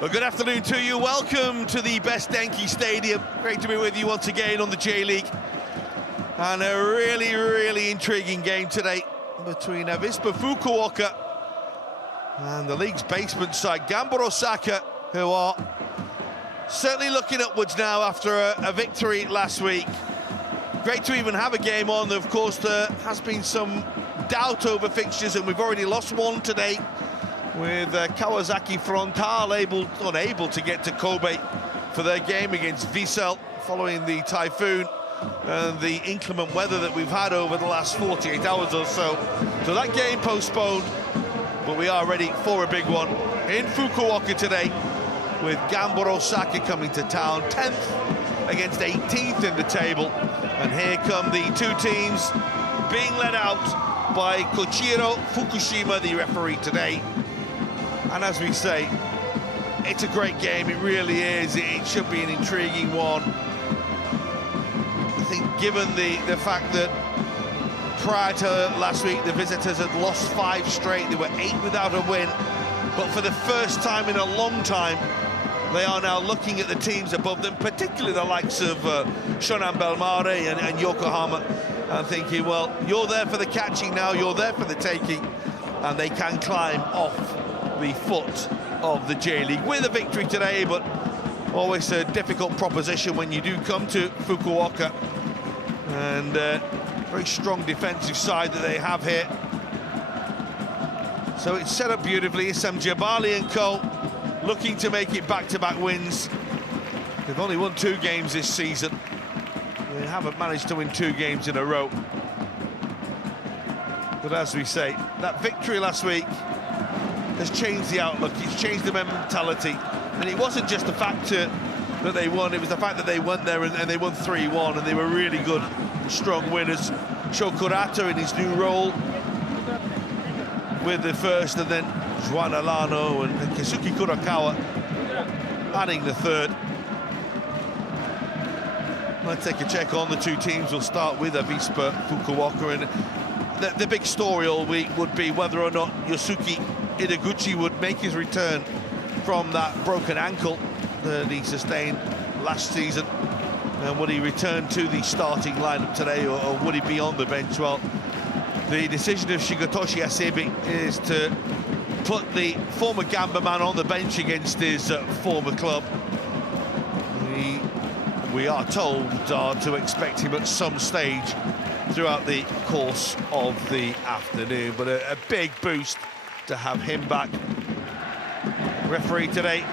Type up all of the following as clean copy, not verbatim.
Well, good afternoon to you. Welcome to the best DENKI Stadium. Great to be with you once again on the J-League. And a really intriguing game today between Avispa Fukuoka and the league's basement side, Gamba Osaka, who are certainly looking upwards now after a victory last week. Great to even have a game on. Of course, there has been some doubt over fixtures, and we've already lost one today, with Kawasaki Frontale unable to get to Kobe for their game against Vissel following the typhoon and the inclement weather that we've had over the last 48 hours or so. So that game postponed, but we are ready for a big one in Fukuoka today, with Gamba Osaka coming to town, 10th against 18th in the table. And here come the two teams being led out by Koichiro Fukushima, the referee today. And as we say, it's a great game, it really is. It should be an intriguing one. I think given the fact that prior to last week, the visitors had lost 5 straight, they were 8 without a win. But for the first time in a long time, they are now looking at the teams above them, particularly the likes of Shonan Bellmare and Yokohama, and thinking, well, you're there for the catching now, you're there for the taking, and they can climb off the foot of the J-League with a victory today, but always a difficult proposition when you do come to Fukuoka. And very strong defensive side that they have here. So it's set up beautifully. Issam Jabali and co looking to make it back-to-back wins. They've only won 2 games this season. They haven't managed to win 2 games in a row. But as we say, that victory last week has changed the outlook, it's changed the mentality. And it wasn't just the fact that they won, it was the fact that they went there and they won 3-1, and they were really good, strong winners. Shokurata in his new role with the first, and then Juan Alano and Keisuke Kurakawa adding the third. Let's take a check on the two teams. We'll start with Avispa Fukuoka, and the big story all week would be whether or not Yosuke Ideguchi would make his return from that broken ankle that he sustained last season, and would he return to the starting lineup today, or would he be on the bench? Well, the decision of Shigetoshi Asebi is to put the former Gamba man on the bench against his former club. We are told to expect him at some stage throughout the course of the afternoon, but a big boost to have him back. Referee today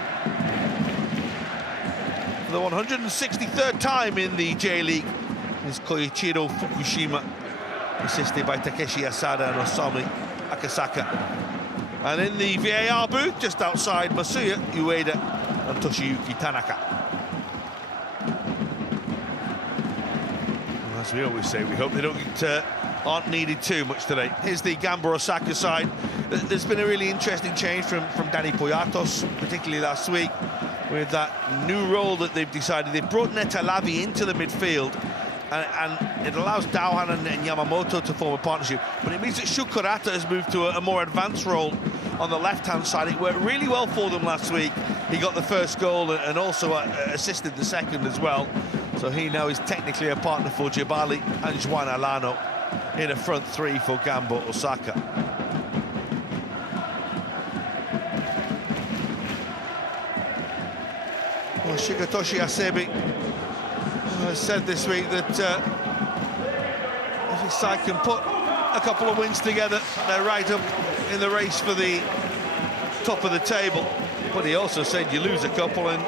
for the 163rd time in the J-League is Koichiro Fukushima, assisted by Takeshi Yasuda and Osamu Akasaka. And in the VAR booth, just outside, Masuya Ueda and Toshiyuki Tanaka. And as we always say, we hope they aren't needed too much today. Here's the Gamba Osaka side. There's been a really interesting change from Dani Poyatos, particularly last week, with that new role that they've decided. They've brought Netalavi into the midfield, and it allows Daohan and Yamamoto to form a partnership, but it means that Shukurata has moved to a more advanced role on the left-hand side. It worked really well for them last week. He got the first goal and also assisted the second as well. So he now is technically a partner for Jabali and Juan Alano in a front three for Gamba Osaka. Well, Shigetoshi Asebi has said this week that if his side can put a couple of wins together, they're right up in the race for the top of the table. But he also said you lose a couple and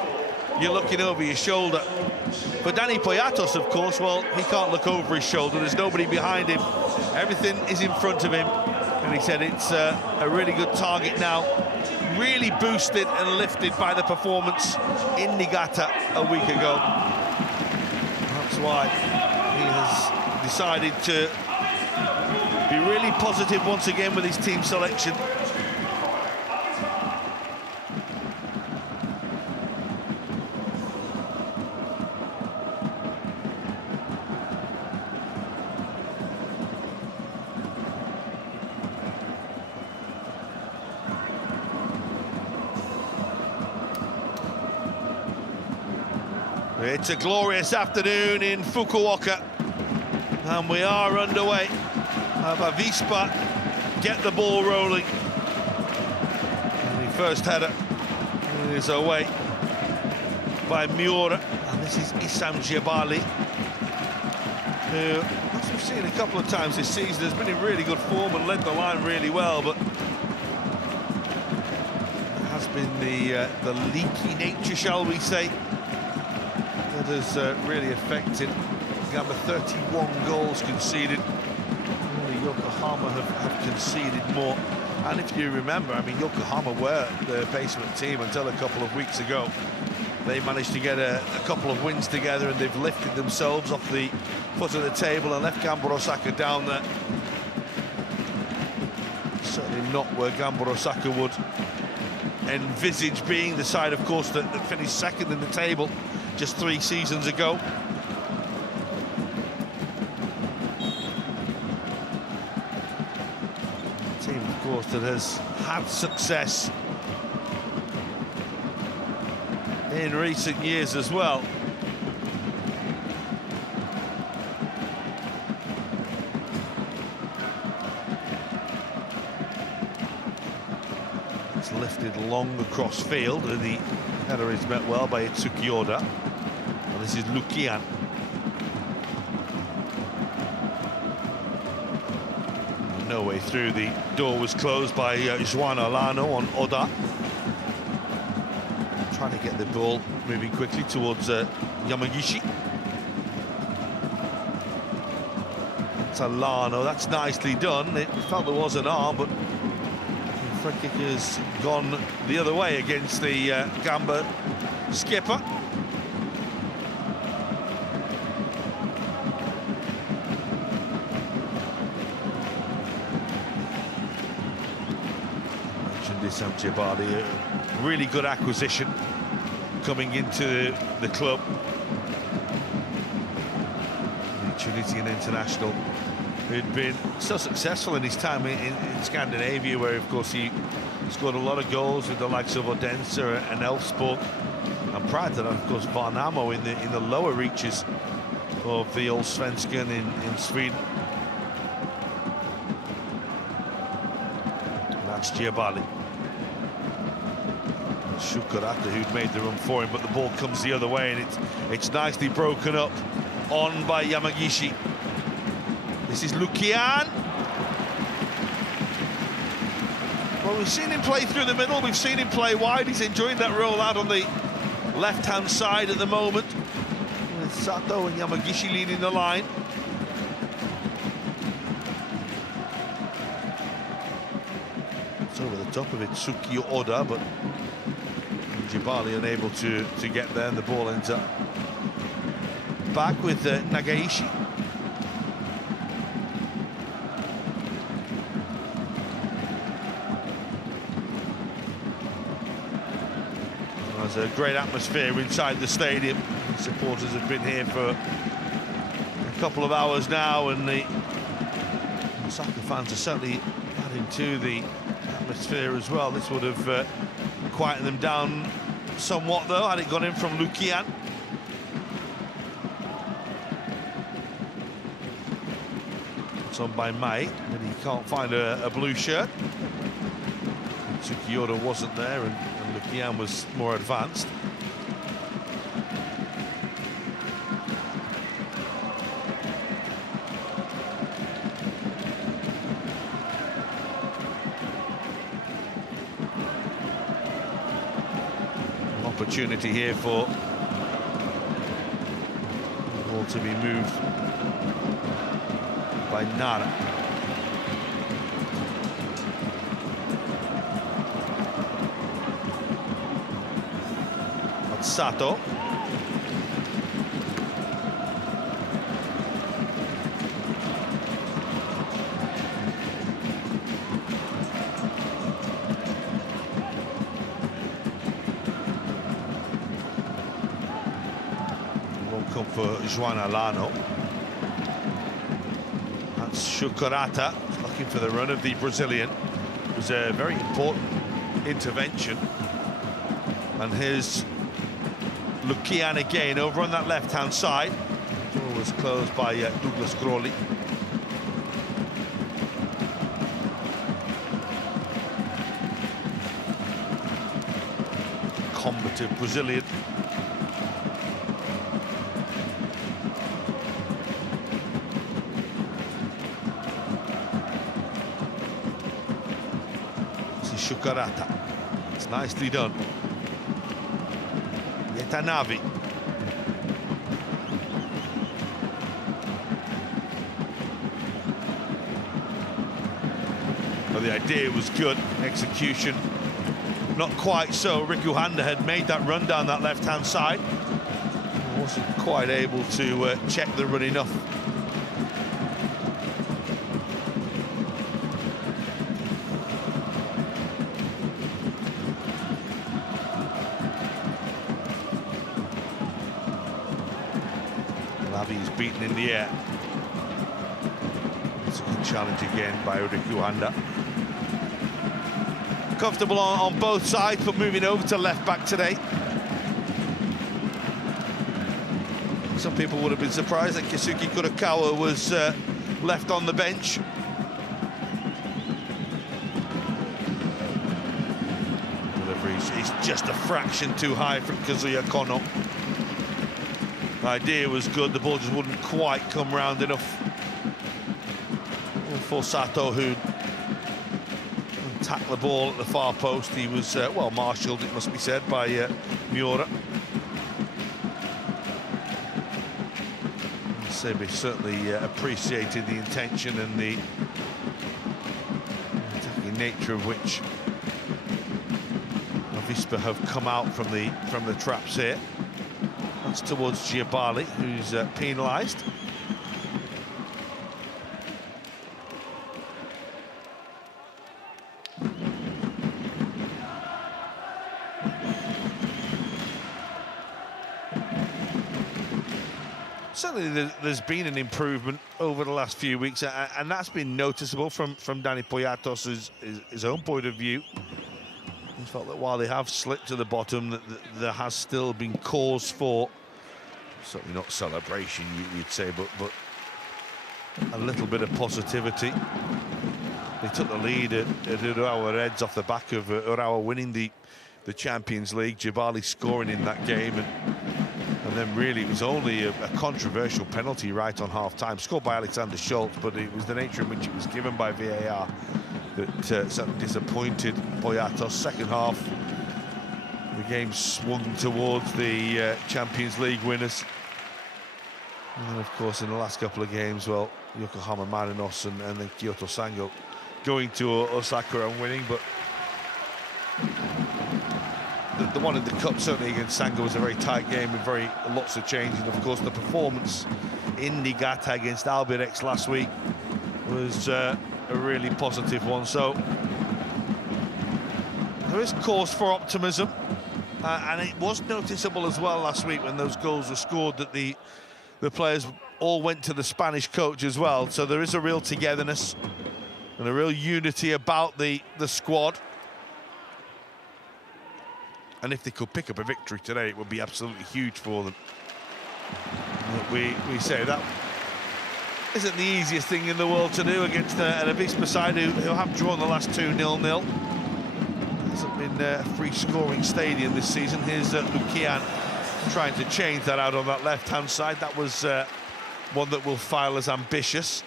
you're looking over your shoulder. For Dani Poyatos, of course, well, he can't look over his shoulder. There's nobody behind him. Everything is in front of him. And he said it's a really good target now. Really boosted and lifted by the performance in Niigata a week ago. That's why he has decided to be really positive once again with his team selection. It's a glorious afternoon in Fukuoka, and we are underway. Avispa get the ball rolling. And the first header is away by Miura, and this is Issam Jebali, who, as we've seen a couple of times this season, has been in really good form and led the line really well, but it has been the leaky nature, shall we say, that has really affected Gamba. 31 goals conceded. Really, Yokohama have conceded more. And if you remember, I mean, Yokohama were the basement team until a couple of weeks ago. They managed to get a couple of wins together, and they've lifted themselves off the foot of the table and left Gamba Osaka down there. Certainly not where Gamba Osaka would envisage being, the side, of course, that finished second in the table just 3 seasons ago. A team, of course, that has had success in recent years as well. It's lifted long across field, and the header is met well by Itsuki Oda. And this is Lukian. No way through. The door was closed by Juan Alano on Oda. Trying to get the ball moving quickly towards Yamagishi. It's Alano, that's nicely done. It felt there was an arm, but the free kick has gone the other way against the Gamba skipper. Mentioned Issam Jebali, a really good acquisition coming into the club. The Tunisian international who'd been so successful in his time in Scandinavia, where, of course, he scored a lot of goals with the likes of Odense and Elfsborg. And prior to that, of course, Värnamo in the lower reaches of the Allsvenskan in Sweden. That's Jebali. Shukurata, who'd made the run for him, but the ball comes the other way, and it's nicely broken up on by Yamagishi. This is Lukian. Well, we've seen him play through the middle, we've seen him play wide. He's enjoying that roll out on the left-hand side at the moment, with Sato and Yamagishi leading the line. It's over the top of it, Itsuki Oda, but Jebali unable to get there, and the ball ends up back with Nagaishi. There's a great atmosphere inside the stadium. The supporters have been here for a couple of hours now, and the Osaka fans are certainly adding to the atmosphere as well. This would have quietened them down somewhat, though, had it gone in from Lukian. It's on by May, and he can't find a blue shirt. Tsukiyoda wasn't there, and Lukian was more advanced. Opportunity here for the ball to be moved by Nara. That's Sato. For Juan Alano. That's Shukurata looking for the run of the Brazilian. It was a very important intervention, and his Lukian again over on that left-hand side. The door was closed by Douglas Crawley. Combative Brazilian. Shukarata. It's nicely done. Yetanavi. Well, the idea was good. Execution not quite so. Riku Handa had made that run down that left-hand side. Wasn't quite able to check the run enough. Lavi's beaten in the air. It's a good challenge again by Riku Handa. Comfortable on both sides, but moving over to left back today. Some people would have been surprised that Keisuke Kurokawa was left on the bench. Delivery is just a fraction too high from Kazuya Kono. The idea was good, the ball just wouldn't quite come round enough for Sato, who tackle the ball at the far post. He was well marshalled, it must be said, by Miura. Sebi certainly appreciated the intention and the attacking nature of which Avispa have come out from the traps here. That's towards Giabali, who's penalised. Certainly there's been an improvement over the last few weeks, and that's been noticeable from Dani Poyatos' his own point of view. He felt that while they have slipped to the bottom, that there has still been cause for, certainly not celebration, you'd say, but a little bit of positivity. They took the lead at Urawa Reds off the back of Urawa winning the Champions League, Giabali scoring in that game, and then really it was only a controversial penalty right on half-time, scored by Alexander Schultz, but it was the nature in which it was given by VAR that certainly disappointed Poyatos. Second half, the game swung towards the Champions League winners. And of course, in the last couple of games, well, Yokohama Marinos and then Kyoto Sango going to Osaka and winning, but the one in the cup, certainly against Sango, was a very tight game with lots of changes. And of course, the performance in Niigata against Albirex last week was a really positive one. So there is cause for optimism, and it was noticeable as well last week when those goals were scored that the players all went to the Spanish coach as well. So there is a real togetherness and a real unity about the squad. And if they could pick up a victory today, it would be absolutely huge for them. We say that isn't the easiest thing in the world to do against an Avispa side who have drawn the last 2 0-0. Hasn't been a free-scoring stadium this season. Here's Lukian trying to change that out on that left-hand side. That was one that will file as ambitious.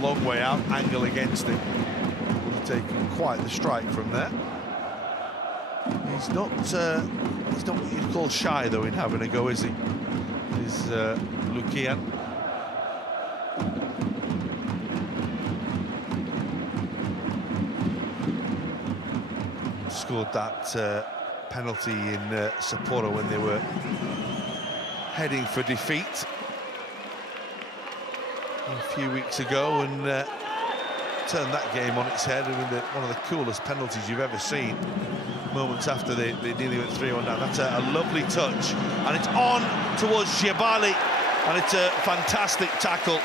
Long way out, angle against him. Would have taken quite the strike from there. He's not what you'd call shy though in having a go, is he? He's Lukian. Scored that penalty in Sapporo when they were heading for defeat a few weeks ago, and turned that game on its head with one of the coolest penalties you've ever seen. Moments after they nearly went 3-1 down. That's a lovely touch, and it's on towards Giabali, and it's a fantastic tackle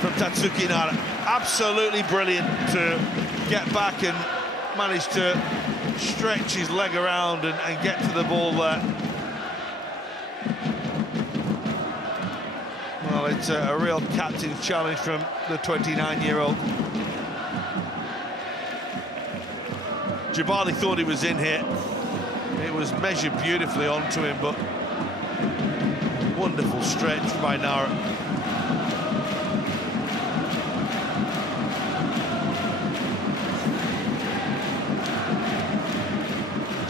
from Tatsuki Nara. Absolutely brilliant to get back and manage to stretch his leg around and get to the ball there. Well, it's a real captain's challenge from the 29-year-old. Jabali thought he was in here. It was measured beautifully onto him, but wonderful stretch by Nara.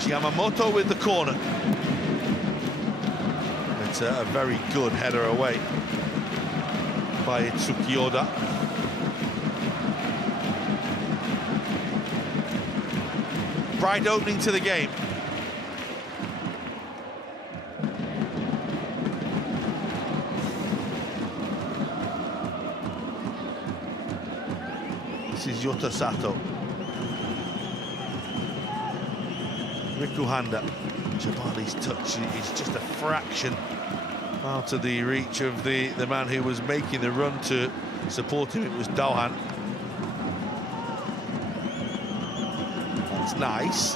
Yamamoto with the corner. It's a very good header away by Tsukioda. Bright opening to the game. This is Yota Sato. Rikuhanda. Jabali's touch is just a fraction out of the reach of the man who was making the run to support him. It was Dohan. That's nice.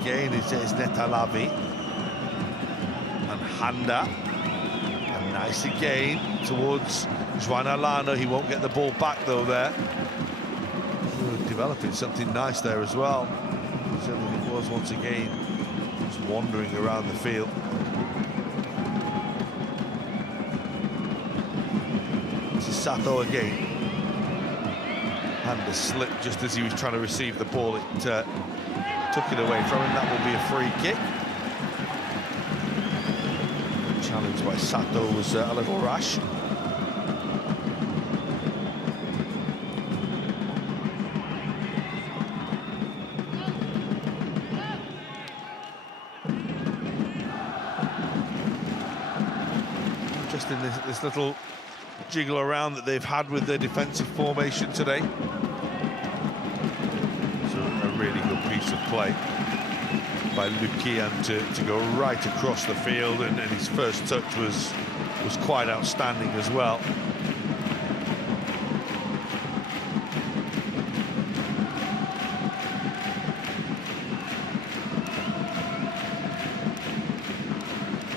Again, it's Netalavi. And Handa. And nice again towards Juan Alano. He won't get the ball back though there. Ooh, developing something nice there as well. Certainly it was once again just wandering around the field. This is Sato again. And the slip just as he was trying to receive the ball, it took it away from him. That will be a free kick. The challenge by Sato was a little rash. In this little jiggle around that they've had with their defensive formation today. So a really good piece of play by Lukian to go right across the field, and his first touch was quite outstanding as well.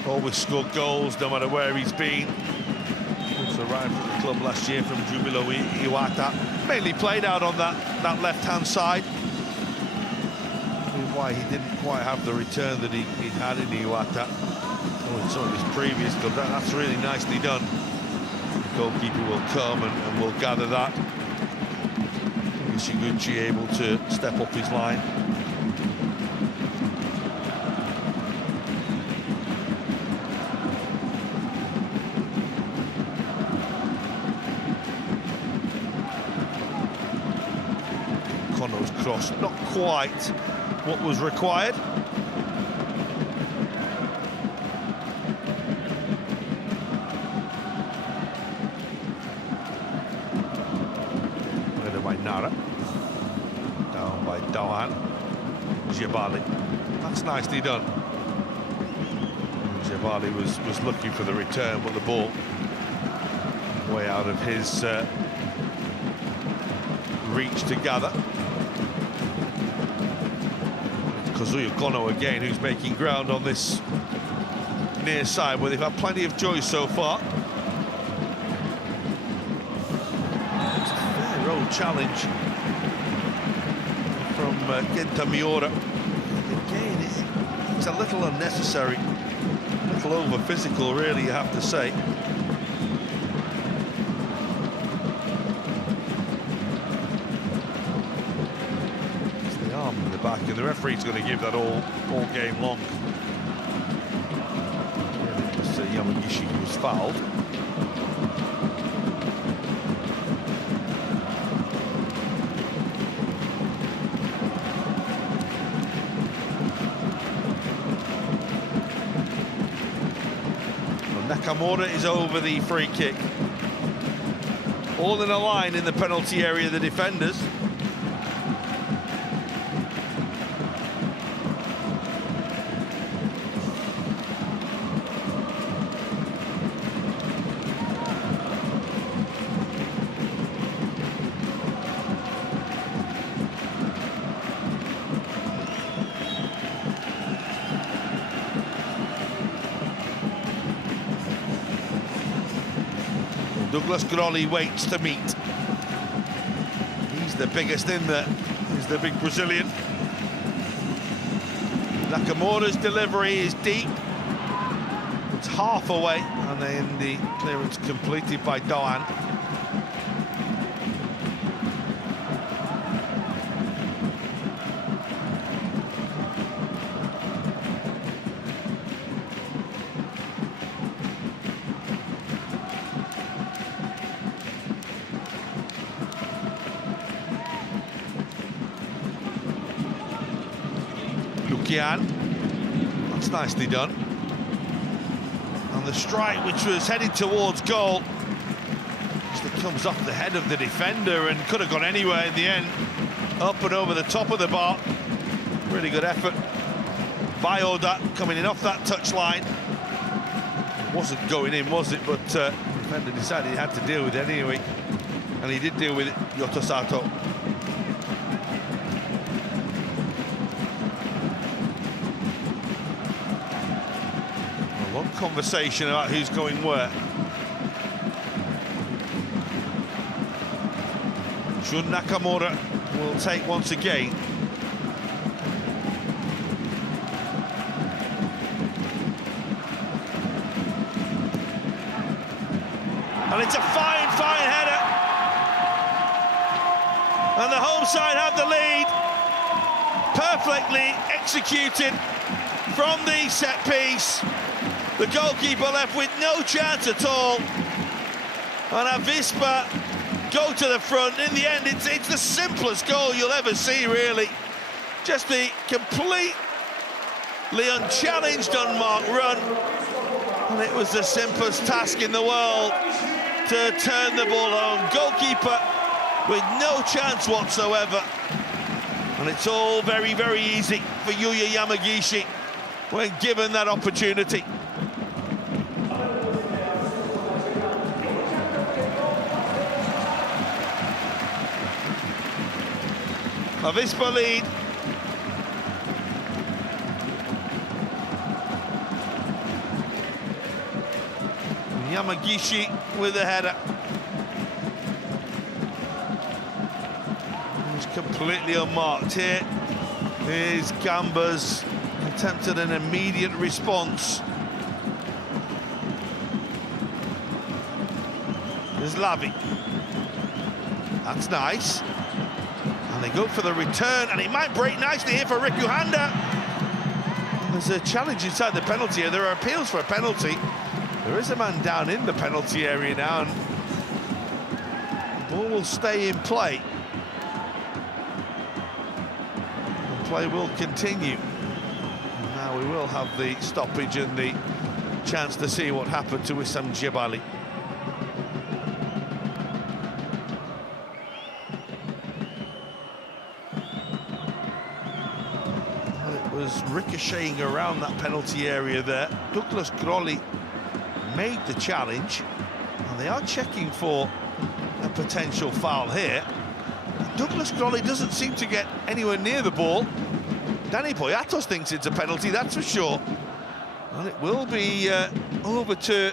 Always scored goals, no matter where he's been. Also arrived at the club last year from Jubilo Iwata. Mainly played out on that left-hand side. Why he didn't quite have the return that he had in Iwata. Oh, in some of his previous clubs. That's really nicely done. The goalkeeper will come and will gather that. Ishiguchi able to step up his line. Kono's cross, not quite what was required. Headed by Nara. Down by Dohan. Jabali. That's nicely done. Jabali was looking for the return, but the ball way out of his reach to gather. Kazuya Kono again, who's making ground on this near side, where they've had plenty of choice so far. It's a fair old challenge from Genta Miura. Again, it's a little unnecessary, a little over-physical, really, you have to say. Back, and the referee's going to give that all game long. It was Yamagishi who was fouled. Well, Nakamura is over the free kick. All in a line in the penalty area, the defenders. Douglas Grolli waits to meet. He's the biggest in there. He's the big Brazilian. Nakamura's delivery is deep. It's half away, and then the clearance completed by Doan. That's nicely done. And the strike, which was headed towards goal, just comes off the head of the defender and could have gone anywhere in the end. Up and over the top of the bar. Really good effort by Oda, coming in off that touchline. Wasn't going in, was it? But the defender decided he had to deal with it anyway. And he did deal with it, Yoto Sato. Conversation about who's going where. Shun Nakamura will take once again. And it's a fine, fine header. And the home side have the lead. Perfectly executed from the set piece. The goalkeeper left with no chance at all. And Avispa go to the front. In the end, it's the simplest goal you'll ever see, really. Just the completely unchallenged, unmarked run. And it was the simplest task in the world to turn the ball home. Goalkeeper with no chance whatsoever. And it's all very, very easy for Yuya Yamagishi when given that opportunity. Avispa lead. Yamagishi with the header. He's completely unmarked here. Here's Gamba's attempted an immediate response. There's Lavi. That's nice. And they go for the return, and it might break nicely here for Rikuhanda. There's a challenge inside the penalty area. There are appeals for a penalty. There is a man down in the penalty area now, and the ball will stay in play. The play will continue. And now we will have the stoppage and the chance to see what happened to Wissam Jebali. Was ricocheting around that penalty area there. Douglas Grolli made the challenge, and they are checking for a potential foul here. Douglas Grolli doesn't seem to get anywhere near the ball. Danny Poyatos thinks it's a penalty, that's for sure. And it will be over to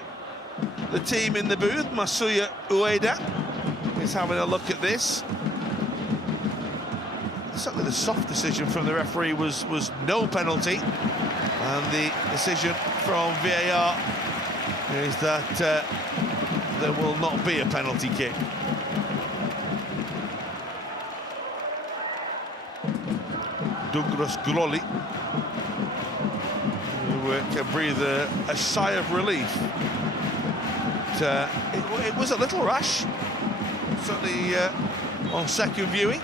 the team in the booth. Masuya Ueda is having a look at this. Certainly the soft decision from the referee was no penalty, and the decision from VAR is that there will not be a penalty kick. Douglas Grolli, who can breathe a sigh of relief. It was a little rash, certainly on second viewing.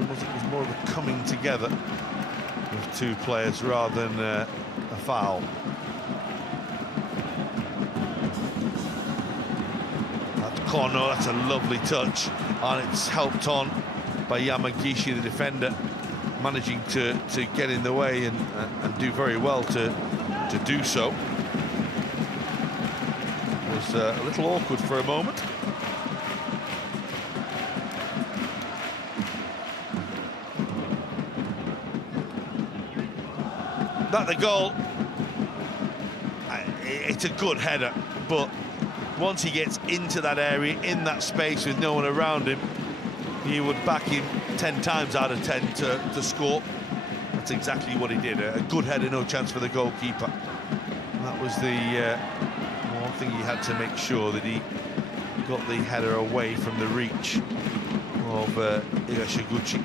It was more of a coming together of two players rather than a foul. That corner, that's a lovely touch, and it's helped on by Yamagishi, the defender, managing to get in the way and do very well to do so. It was a little awkward for a moment. That the goal it's a good header, but once he gets into that area, in that space with no one around him, you would back him 10 times out of 10 to score. That's exactly what he did. A good header, no chance for the goalkeeper. That was the one thing he had to make sure, that he got the header away from the reach of Igashiguchi.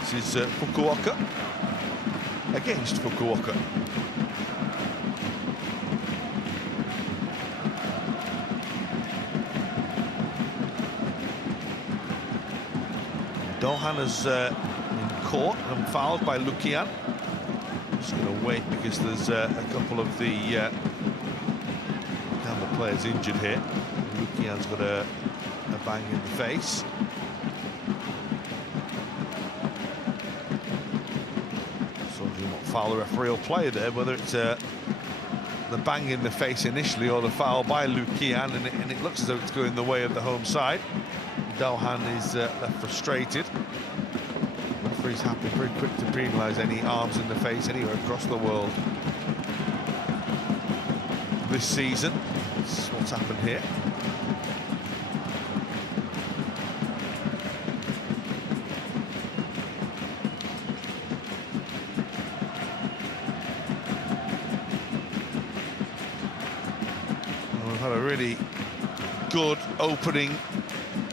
This is Fukuoka against Fukuoka. Dohan has been caught and fouled by Lukian. Just going to wait because there's a couple of the Gamba players injured here. Lukian's got a bang in the face. So do not foul the referee or play there, whether it's the bang in the face initially or the foul by Lukian, and it looks as though it's going the way of the home side. Dohan is left frustrated. The referee's happy, very quick to penalise any arms in the face anywhere across the world this season. That's what's happened here. And we've had a really good opening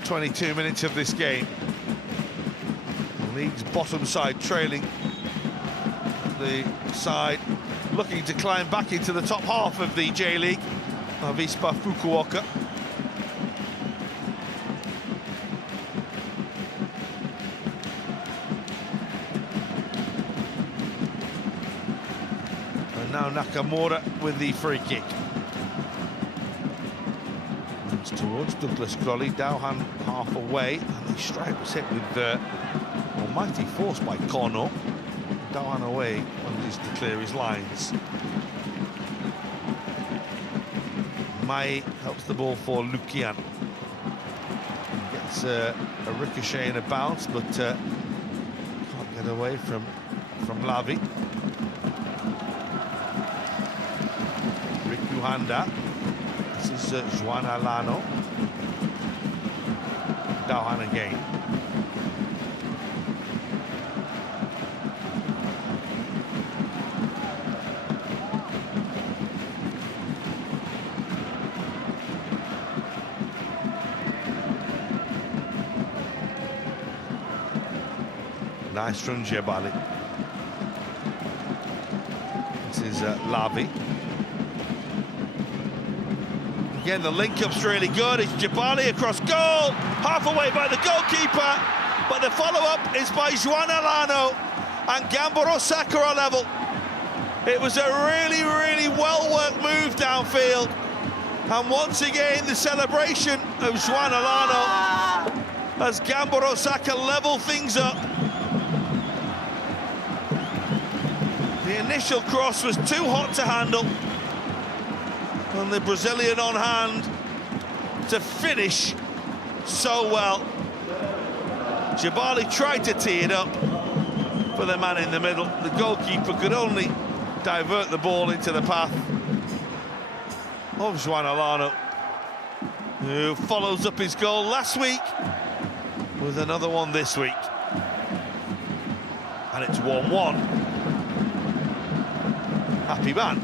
22 minutes of this game. The league's bottom side trailing. The side looking to climb back into the top half of the J-League. Avispa Fukuoka. And now Nakamura with the free kick. Towards Douglas Crowley, Dohan half away, and the strike was hit with almighty force by Kono. Dohan away, manages to clear his lines. Mai helps the ball for Lukian. Gets a ricochet and a bounce, but can't get away from Lavi. Riku Handa. This is Juan Alano. Dohan again. Nice from Jebali. This is Lavi. Again, the link-up's really good. It's Jebali across goal, half away by the goalkeeper, but the follow-up is by Juan Alano, and Gamba Osaka are level. It was a really, really well-worked move downfield, and once again, the celebration of Juan Alano as Gamba Osaka level things up. The initial cross was too hot to handle, and the Brazilian on hand to finish so well. Jebali tried to tee it up for the man in the middle. The goalkeeper could only divert the ball into the path of Juan Alano, who follows up his goal last week with another one this week. And it's 1-1. Happy man.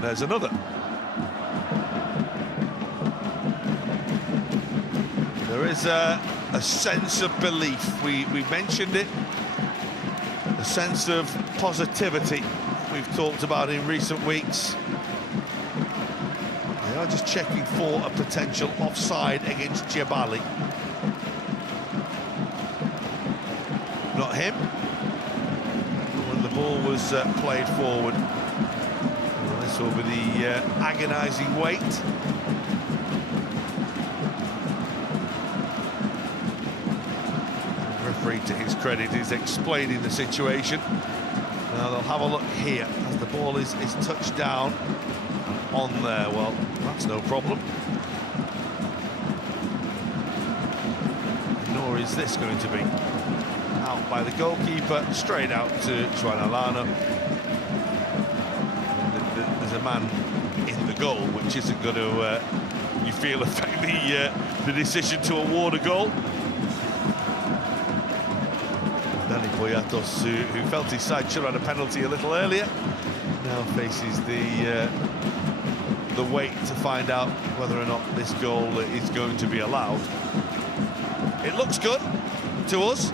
There's another. There is a sense of belief. We mentioned it. A sense of positivity we've talked about in recent weeks. They are just checking for a potential offside against Jebali. Not him. When the ball was played forward. This will be the agonising wait. The referee, to his credit, is explaining the situation. Now they'll have a look here as the ball is touched down on there. Well, that's no problem. Nor is this going to be. out by the goalkeeper, straight out to Juan Alano. There's a man in the goal, which isn't going to, you feel, affect the decision to award a goal. Dani Boyatos, who felt his side should have had a penalty a little earlier, now faces the wait to find out whether or not this goal is going to be allowed. It looks good to us.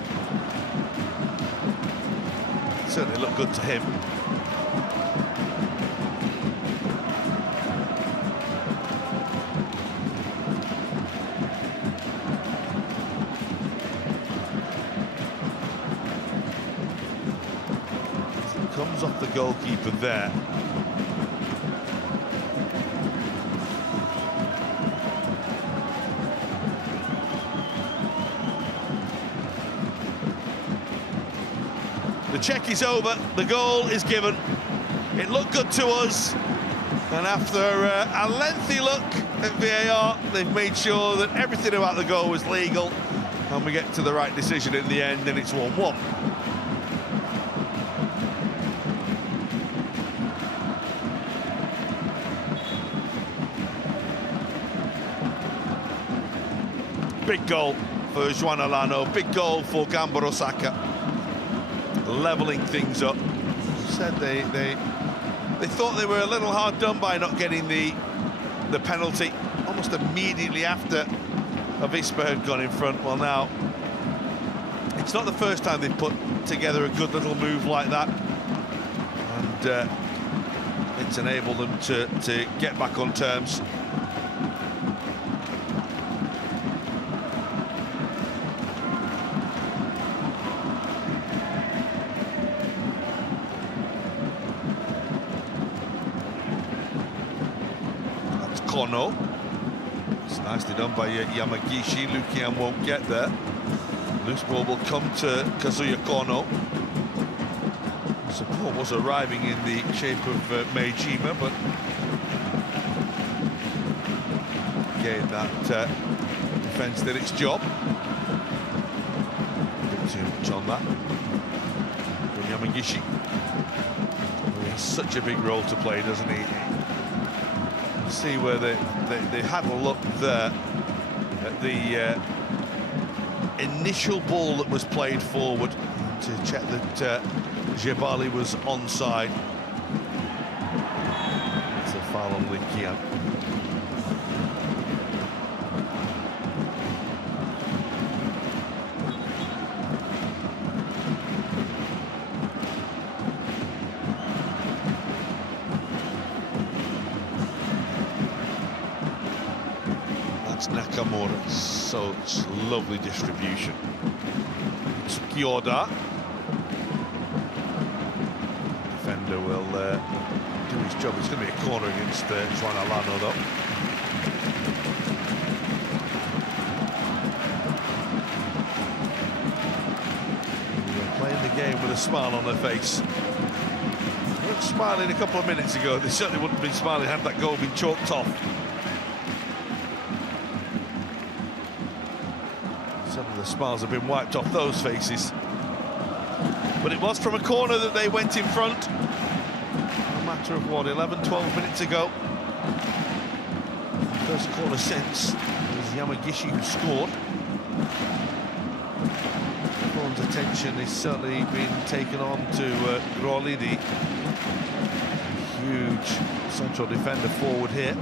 Certainly looked good to him. Comes off the goalkeeper there. The check is over, the goal is given. It looked good to us, and after a lengthy look at VAR, they've made sure that everything about the goal was legal, and we get to the right decision in the end, and it's 1-1. Big goal for Juan Alano, big goal for Gamba Osaka, levelling things up. Said they thought they were a little hard done by not getting the penalty almost immediately after Avispa had gone in front. Well, now it's not the first time they've put together a good little move like that, and it's enabled them to get back on terms. Kono. It's nicely done by Yamagishi. Lukian won't get there. Loose ball will come to Kazuya Kono. Support was arriving in the shape of MEIJI, but again, that defence did its job. Not too much on that from Yamagishi. He has such a big role to play, doesn't he? See where they had a look there at the initial ball that was played forward to check that Jebali was onside. It's a foul on Likian. Nakamura, such lovely distribution. It's Gyoda. Defender will do his job. It's going to be a corner against Juan Alano, though. They're playing the game with a smile on their face. They weren't smiling a couple of minutes ago. They certainly wouldn't have been smiling had that goal been chalked off. Some of the smiles have been wiped off those faces. But it was from a corner that they went in front. A matter of, what, 11, 12 minutes ago. First corner since. It was Yamagishi who scored. Everyone's attention has certainly been taken on to Groli, the huge central defender forward here.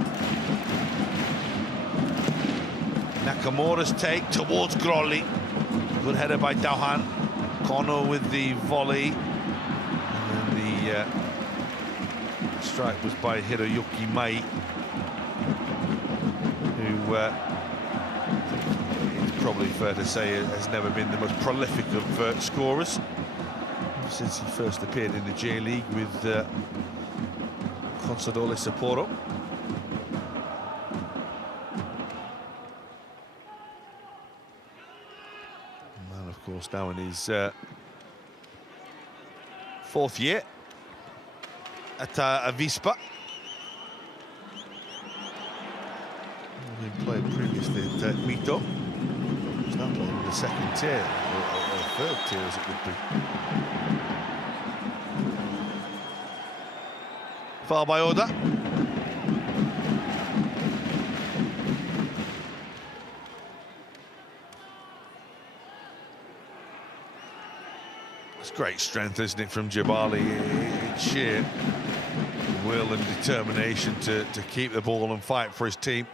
Nakamura's take towards Groli. Good header by Dauhan. Kono with the volley. And then the strike was by Hiroyuki Mai, who it's probably fair to say has never been the most prolific of scorers since he first appeared in the J-League with Consadole Sapporo. Of course, now in his fourth year at Avispa. He played previously at Mito. He's now playing in the second tier, or third tier as it would be. Foul by Oda. It's great strength, isn't it, from Jabali? It's sheer will and determination to keep the ball and fight for his team.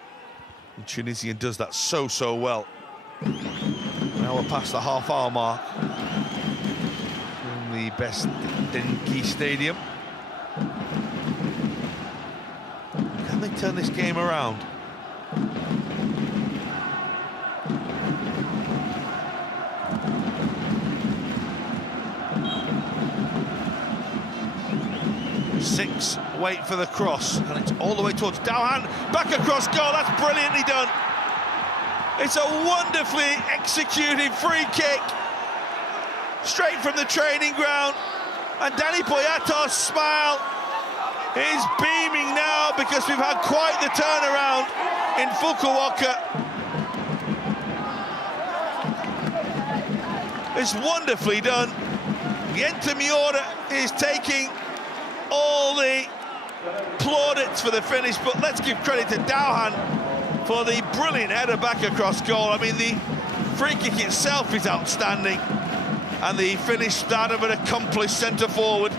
And Tunisian does that so well. Now we're past the half-hour mark in the best DENKI Stadium. Can they turn this game around? Six, wait for the cross, and it's all the way towards Dowhan, back across goal. That's brilliantly done. It's a wonderfully executed free kick, straight from the training ground, and Dani Poyato's smile is beaming now because we've had quite the turnaround in Fukuoka. It's wonderfully done. Yenta Miura is taking all the plaudits for the finish, but let's give credit to Dowhan for the brilliant header back across goal. I mean, the free kick itself is outstanding, and the finish that of an accomplished centre-forward.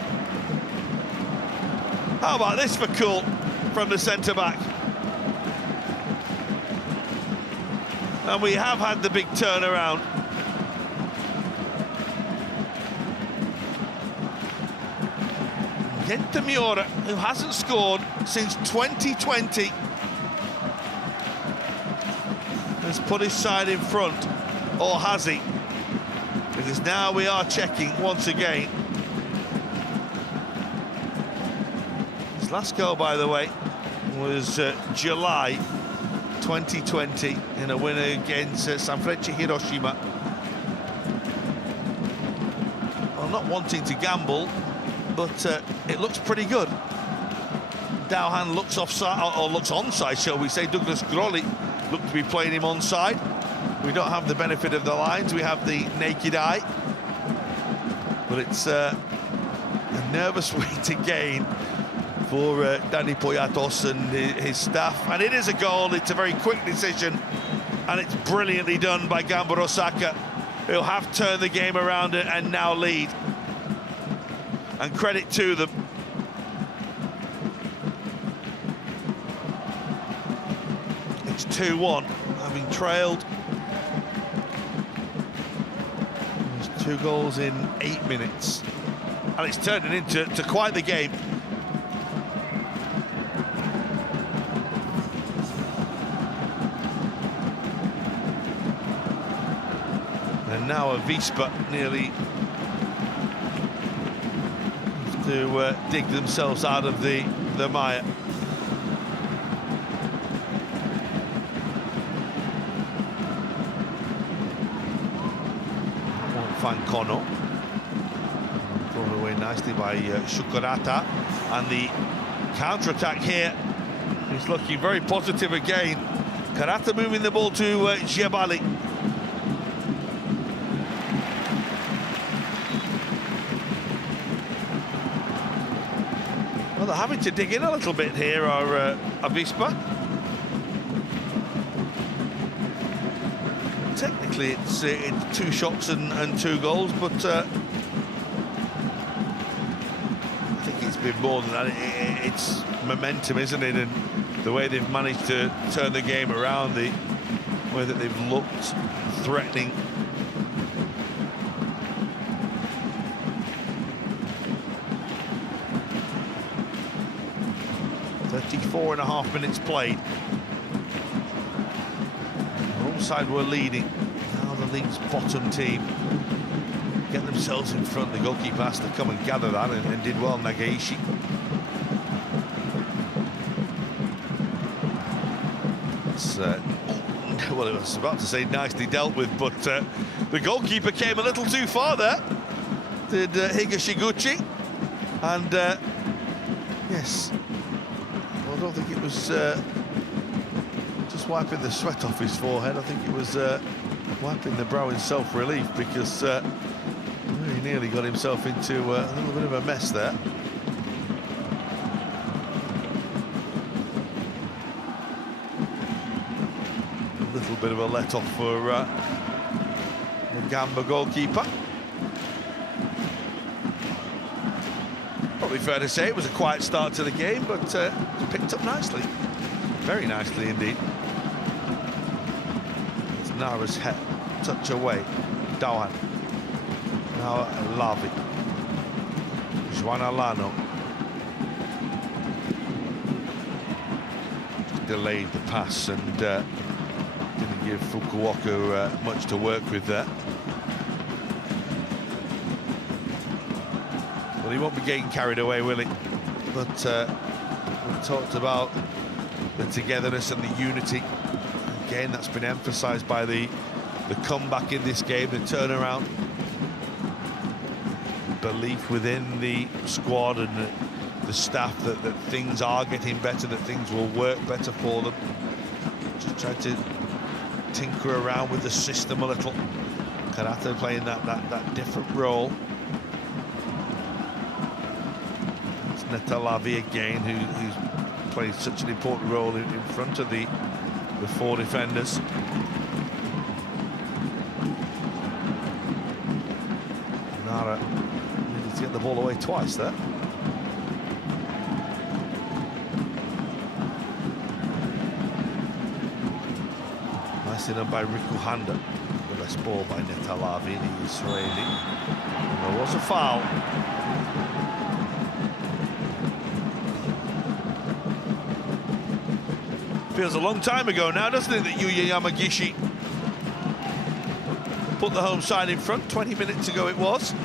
How about this for cool from the centre-back? And we have had the big turnaround. Yenta Miura, who hasn't scored since 2020, has put his side in front, or has he? Because now we are checking once again. His last goal, by the way, was July 2020 in a win against Sanfrecce Hiroshima. Well, not wanting to gamble, but it looks pretty good. Dowhan looks offside, or looks onside, shall we say. Douglas Grolli looked to be playing him onside. We don't have the benefit of the lines, we have the naked eye. But it's a nervous waiting game for Dani Poyatos and his staff. And it is a goal, it's a very quick decision, and it's brilliantly done by Gamba Osaka, who'll have turned the game around and now lead. And credit to them. It's 2-1, having trailed. There's 2 goals in 8 minutes. And it's turned it into quite the game. And now Avispa nearly to dig themselves out of the mire. Fancono thrown away nicely by Shukurata, and the counter-attack here is looking very positive again. Karata moving the ball to Jabali. Well, they're having to dig in a little bit here, are Avispa. Technically, it's 2 shots and 2 goals, but I think it's been more than that. It's momentum, isn't it? And the way they've managed to turn the game around, the way that they've looked threatening. .34.5 minutes played. Wrong side were leading. Now the league's bottom team get themselves in front. The goalkeeper has to come and gather that, and did well, Nagaishi. It's, well, I was about to say nicely dealt with, but the goalkeeper came a little too far there, did Higashiguchi. And yes, well, I don't think it was just wiping the sweat off his forehead. I think it was wiping the brow in self-relief, because nearly got himself into a little bit of a mess there. A little bit of a let-off for the Gamba goalkeeper. Probably fair to say it was a quiet start to the game, but it picked up nicely. Very nicely indeed. It's Nara's head, touch away. Doan. Now Lavi. Juan Alano. Delayed the pass and didn't give Fukuoka much to work with there. Well, he won't be getting carried away, will he? But we've talked about the togetherness and the unity. Again, that's been emphasised by the comeback in this game, the turnaround. Belief within the squad and the staff that things are getting better, that things will work better for them. Just try to tinker around with the system a little. Karate playing that different role. It's Netalavi again, who's played such an important role in front of the four defenders. Nara needed to get the ball away twice there. Nicely done by Riku Handa. The best ball by Netalavi, the Israeli. And there was a foul. Feels a long time ago now, doesn't it, that Yuya Yamagishi put the home side in front. 20 minutes ago it was.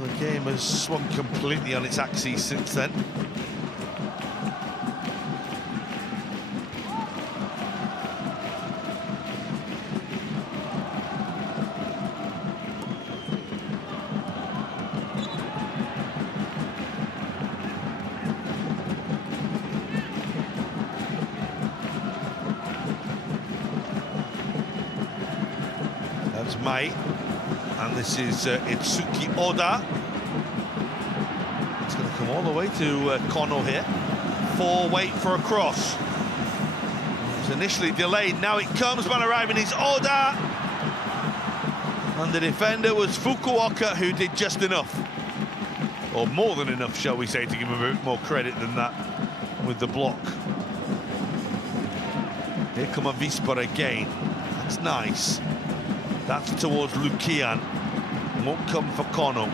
The game has swung completely on its axis since then. That's Mai, and this is Itsuki Oda. It's going to come all the way to Kono here. Wait for a cross. It was initially delayed, now it comes, but arriving is Oda. And the defender was Fukuoka, who did just enough. Or more than enough, shall we say, to give him a bit more credit than that with the block. Here come Avispa again. That's nice. That's towards Lukian. Won't come for Kono.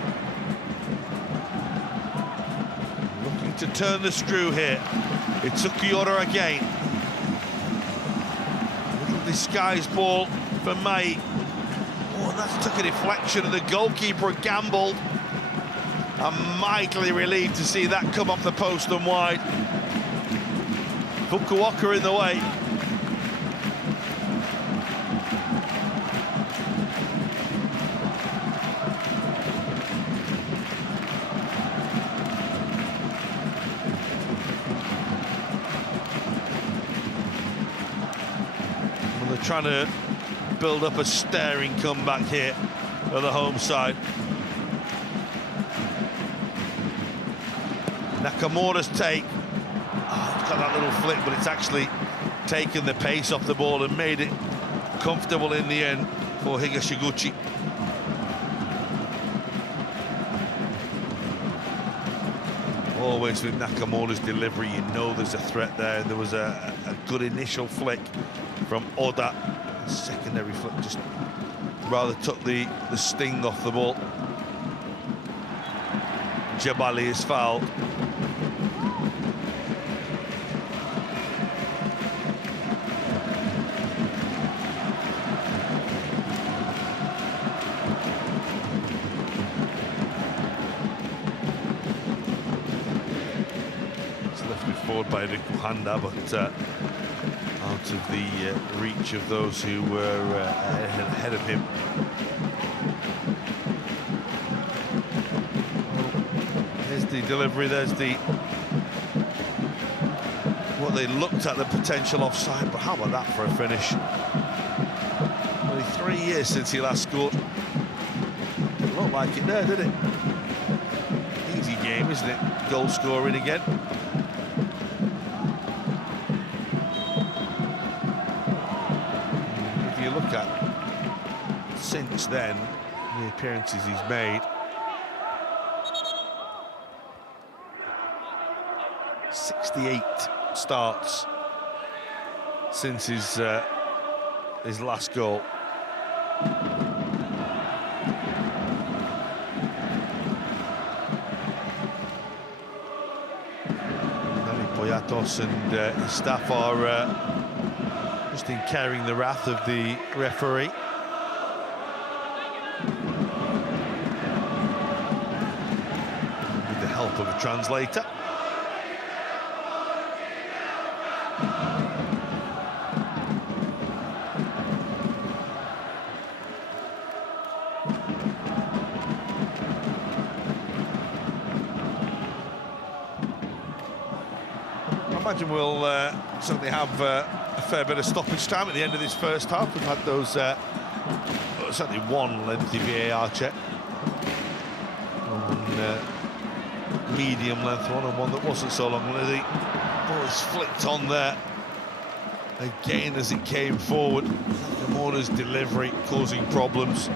Looking to turn the screw here. Itsuki Oda again. Little disguise ball for Mai. Oh, that took a deflection and the goalkeeper gambled. I'm mightily relieved to see that come off the post and wide. Fukuoka in the way. Trying to build up a staring comeback here for the home side. Nakamura's take. Oh, it's got that little flick, but it's actually taken the pace off the ball and made it comfortable in the end for Higashiguchi. Always with Nakamura's delivery, you know there's a threat there. There was a good initial flick from Oda. Secondary flick just rather took the sting off the ball. Jabali is fouled. It's lifted forward by Riku Handa, but out of the reach of those who were ahead of him. There's the delivery, there's the what they looked at, the potential offside, but how about that for a finish? Only 3 years since he last scored. look like it there, did it? Easy game, isn't it? Goal scoring again. If you look at since then, the appearances he's made, 68 starts since his last goal. Poyatos and his staff are just incurring the wrath of the referee. With the help of a translator. I imagine we'll certainly have a fair bit of stoppage time at the end of this first half. We've had those, certainly one lengthy VAR check. One medium length one and one that wasn't so long. One of the balls flicked on there again as it came forward. Nakamura's delivery causing problems.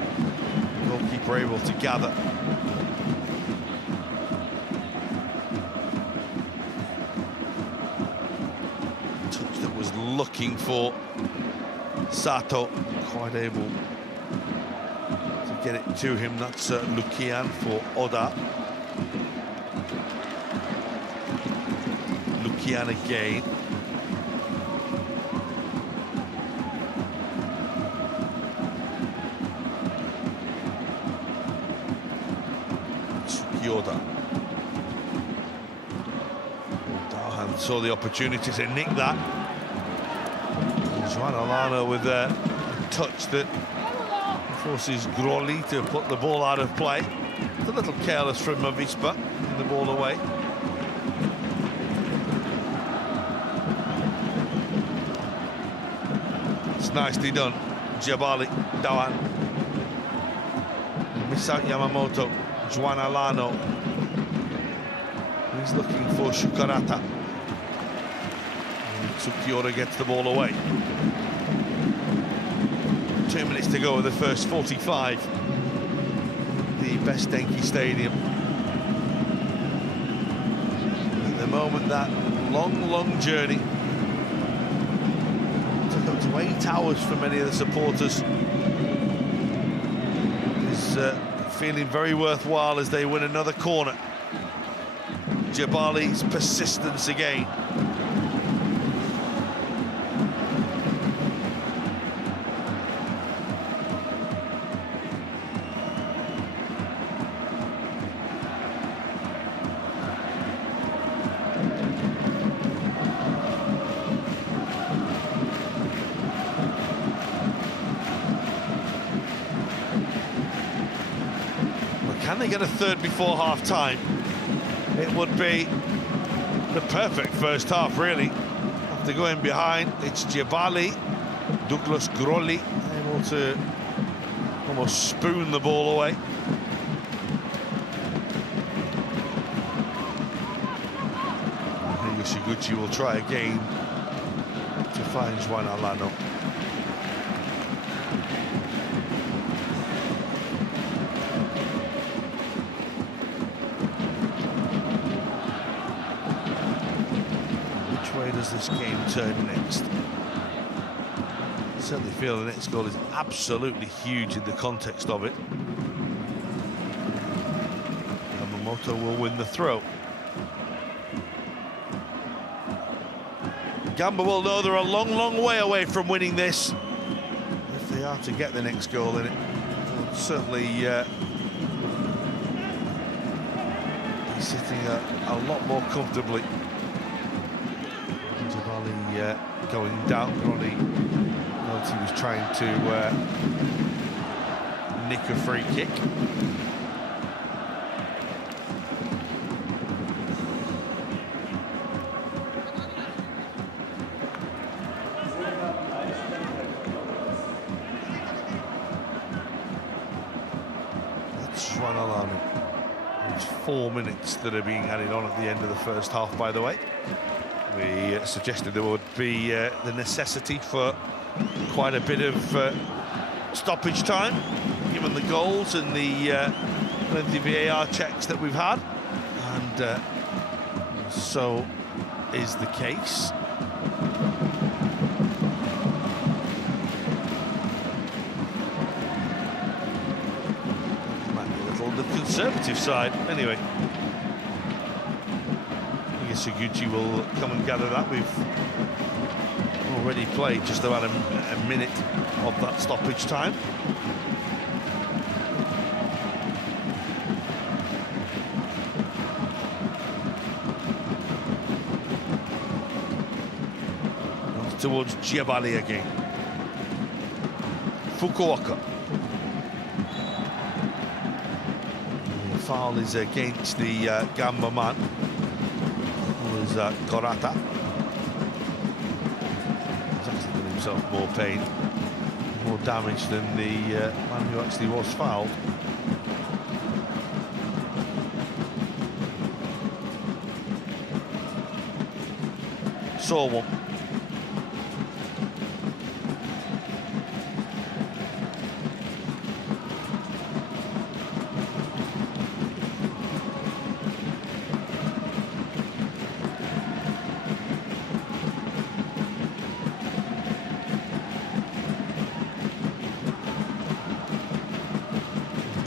Goalkeeper able to gather. Looking for Sato, quite able to get it to him. That's Lukian for Oda. Lukian again. Tsukioda. Dahan saw the opportunity to nick that. Juan Alano with a touch that forces Groli to put the ball out of play. It's a little careless from Avispa, getting the ball away. It's nicely done. Jabali, Dawan. Miss out Yamamoto, Juan Alano. He's looking for Shukarata. Tsukioda gets the ball away. 2 minutes to go of the first 45. The best DENKI Stadium. At the moment, that long journey took up to 8 hours for many of the supporters. Is feeling very worthwhile as they win another corner. Jabali's persistence again. Can they get a third before half-time? It would be the perfect first half, really. After going behind, it's Jabali, Douglas Groli, able to almost spoon the ball away. Yoshiguchi will try again to find Juan Alano. Which way does this game turn next? I certainly feel the next goal is absolutely huge in the context of it. Yamamoto will win the throw. Gamba will know they're a long way away from winning this. If they are to get the next goal, then it will certainly be sitting a lot more comfortably. Jabali going down. Groli notes he was trying to nick a free kick. It's 4 minutes that are being added on at the end of the first half, by the way. We suggested there would be the necessity for quite a bit of stoppage time, given the goals and the plenty of VAR checks that we've had. And so is the case. Might be a little on the conservative side. Anyway, I guess Suguchi will come and gather that. We've already played just about a minute of that stoppage time. Towards Giabali again. Fukuoka. The foul is against the Gamba man, who is Korata. He's actually done himself more pain, more damage than the man who actually was fouled. Saw one.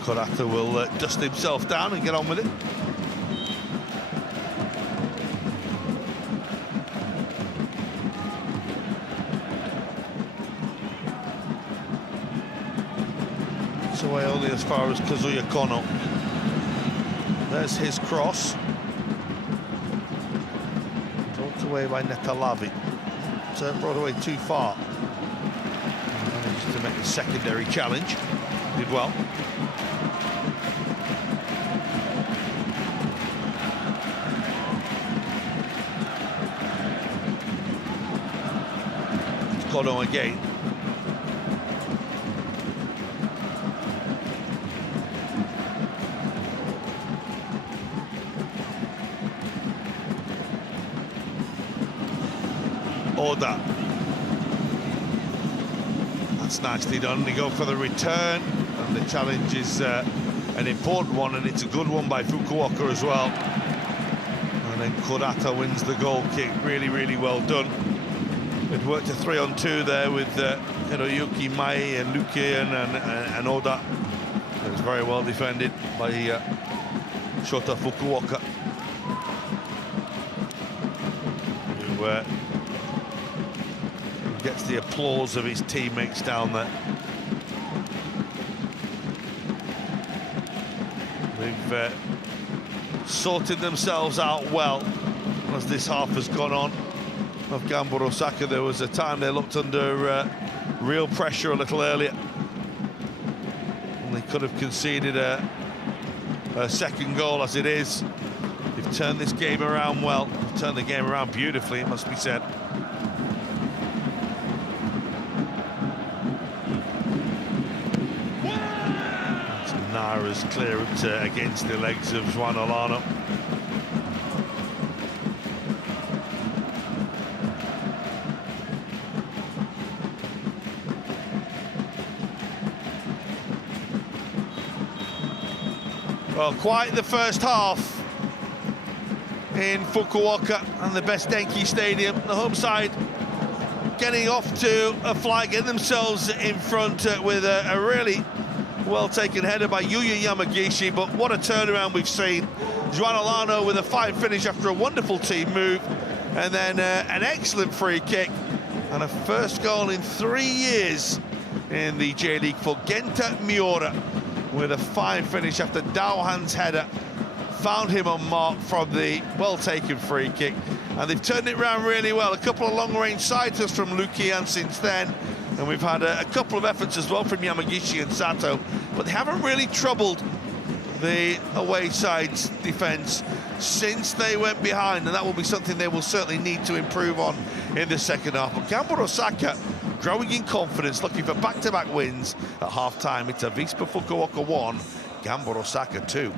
Korata will dust himself down and get on with it. It's away only as far as Kazuya Kono. There's his cross. Talked away by Netalavi. So brought away too far. Managed to make a secondary challenge. Did well. Kono again. Oda. That's nicely done. They go for the return, and the challenge is an important one, and it's a good one by Fukuoka as well. And then Kurata wins the goal kick. Really, really well done. It worked a 3-on-2 there with Hiroyuki, Mai, and Lukian and Oda. It was very well defended by Shota Fukuoka, who gets the applause of his teammates down there. They've sorted themselves out well as this half has gone on. Of Gamba Osaka, there was a time they looked under real pressure a little earlier, and they could have conceded a second goal. As it is, they've turned this game around well. They've turned the game around beautifully, it must be said. That's Nara's clearance against the legs of Juan Olano. Well, quite the first half in Fukuoka and the best Denki Stadium. The home side getting off to a fly, getting themselves in front with a really well-taken header by Yuya Yamagishi, but what a turnaround we've seen. Juan Olano with a fine finish after a wonderful team move, and then an excellent free kick, and a first goal in 3 years in the J-League for Genta Miura, with a fine finish after Daohan's header found him on mark from the well-taken free kick, and they've turned it around really well. A couple of long-range sighters from Lukian since then, and we've had a couple of efforts as well from Yamagishi and Sato, but they haven't really troubled the away side's defence since they went behind, and that will be something they will certainly need to improve on in the second half. But Gamba Osaka growing in confidence, looking for back-to-back wins at half-time. It's Avispa Fukuoka 1, Gamba Osaka 2.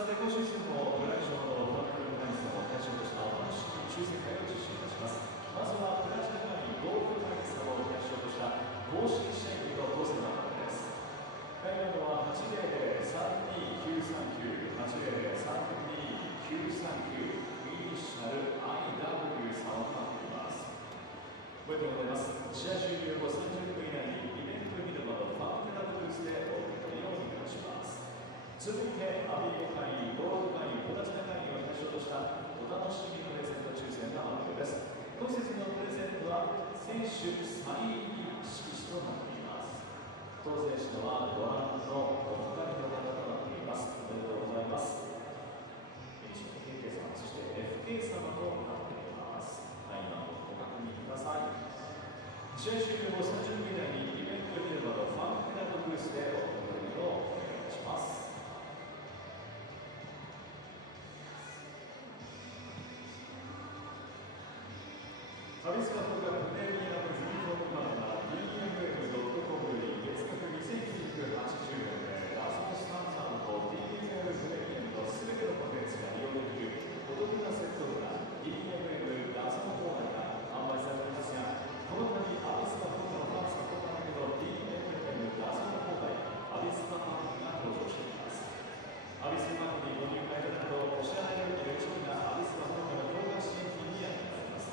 さて、今シーズンもブラジルのファンクルナイスを対象としたお楽しみ抽選会を実施いたします。まずはブラジルナインゴールドナイスを対象とした公式試合日の当選の方です。会員番号は800-32939、800-32939、イニシャル IW さんをなっています。おめでとうございます。試合終了後30分以内にイベント見る場のファンクラブブースでお受け取りをお願いします。続いて、アビーゴ会員、ゴールド会員、プラチナ会員を対象としたお楽しみプレゼント抽選の発表です。本日のプレゼントは選手サイン入り色紙となっています。当選者はご覧のお二人の方となっています。おめでとうございます。KK 様、そして FK 様となっています。タイマーをご確認ください。試合終了後30分以内にイベント広場のファンクラブブースでお受け取りをお願いします。アビスパ福岡プレミアムフリーフォームマンは DMM.com より月額2980円でラストスタンサーと DMM プレミアムの全てのコンテンツが利用できるお得なセットが DMM ラストコーナーが販売されていますが、この度アビスパ福岡のファンサポーターだけど DMM ラストコーナーアビスパファンが登場しています。アビスパファンにご入会いただくとお支払い料金の一部がアビスパ福岡の強化支援金に充てられます。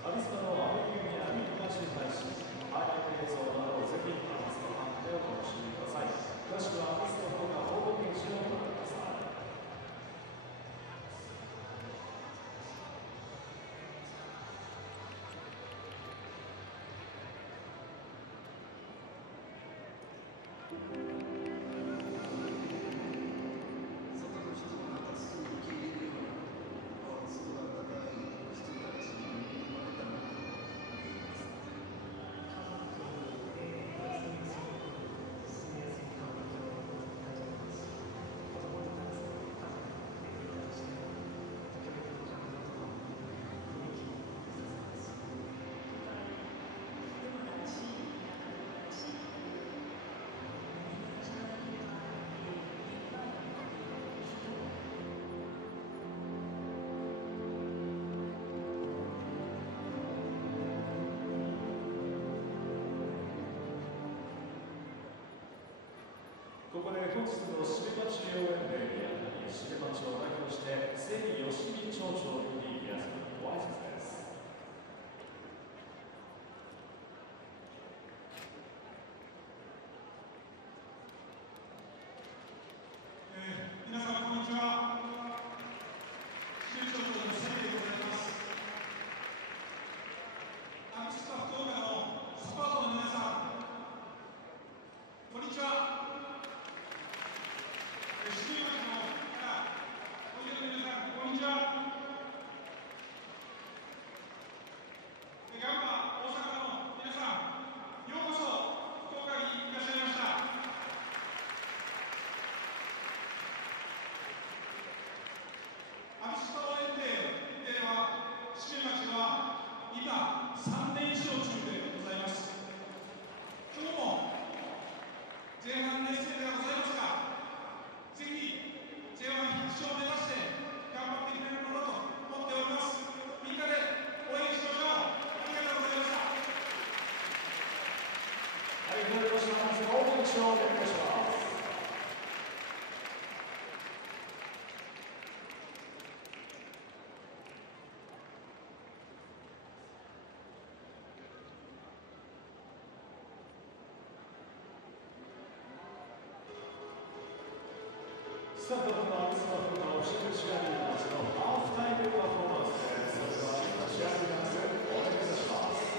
アビスパのアメリカや民間新配信、ハイライト映像などをぜひアビスパファンでお楽しみください。詳しくはアビスパ福岡ホームページをご覧ください。ここで本日の締め待ち応援名にあたり、締め待ちを代表して関義美町長に皆さんにご挨拶です。皆さんこんにちは。支部長の関でございます。アビスパ福岡のサポートの皆さん、こんにちは。支部町のおいでの皆さん、こんにちは。ガンバ大阪の皆さん、ようこそ福岡にいらっしゃいました。アビスパ応援デーは、支部町は今3連勝中でございます。今日も前半熱戦ではございますが、ぜひ J1 必勝を目指して頑張ってくれるものと思っております。みんなで応援しましょう。ありがとうございました。ありがとうございました。まず大きな賞をお願いします。さあ、このアビスパ福岡のオフィシャルチアリーダーズのハーフタイムパフォーマンスです。それではチアリーダーズお願いいたします。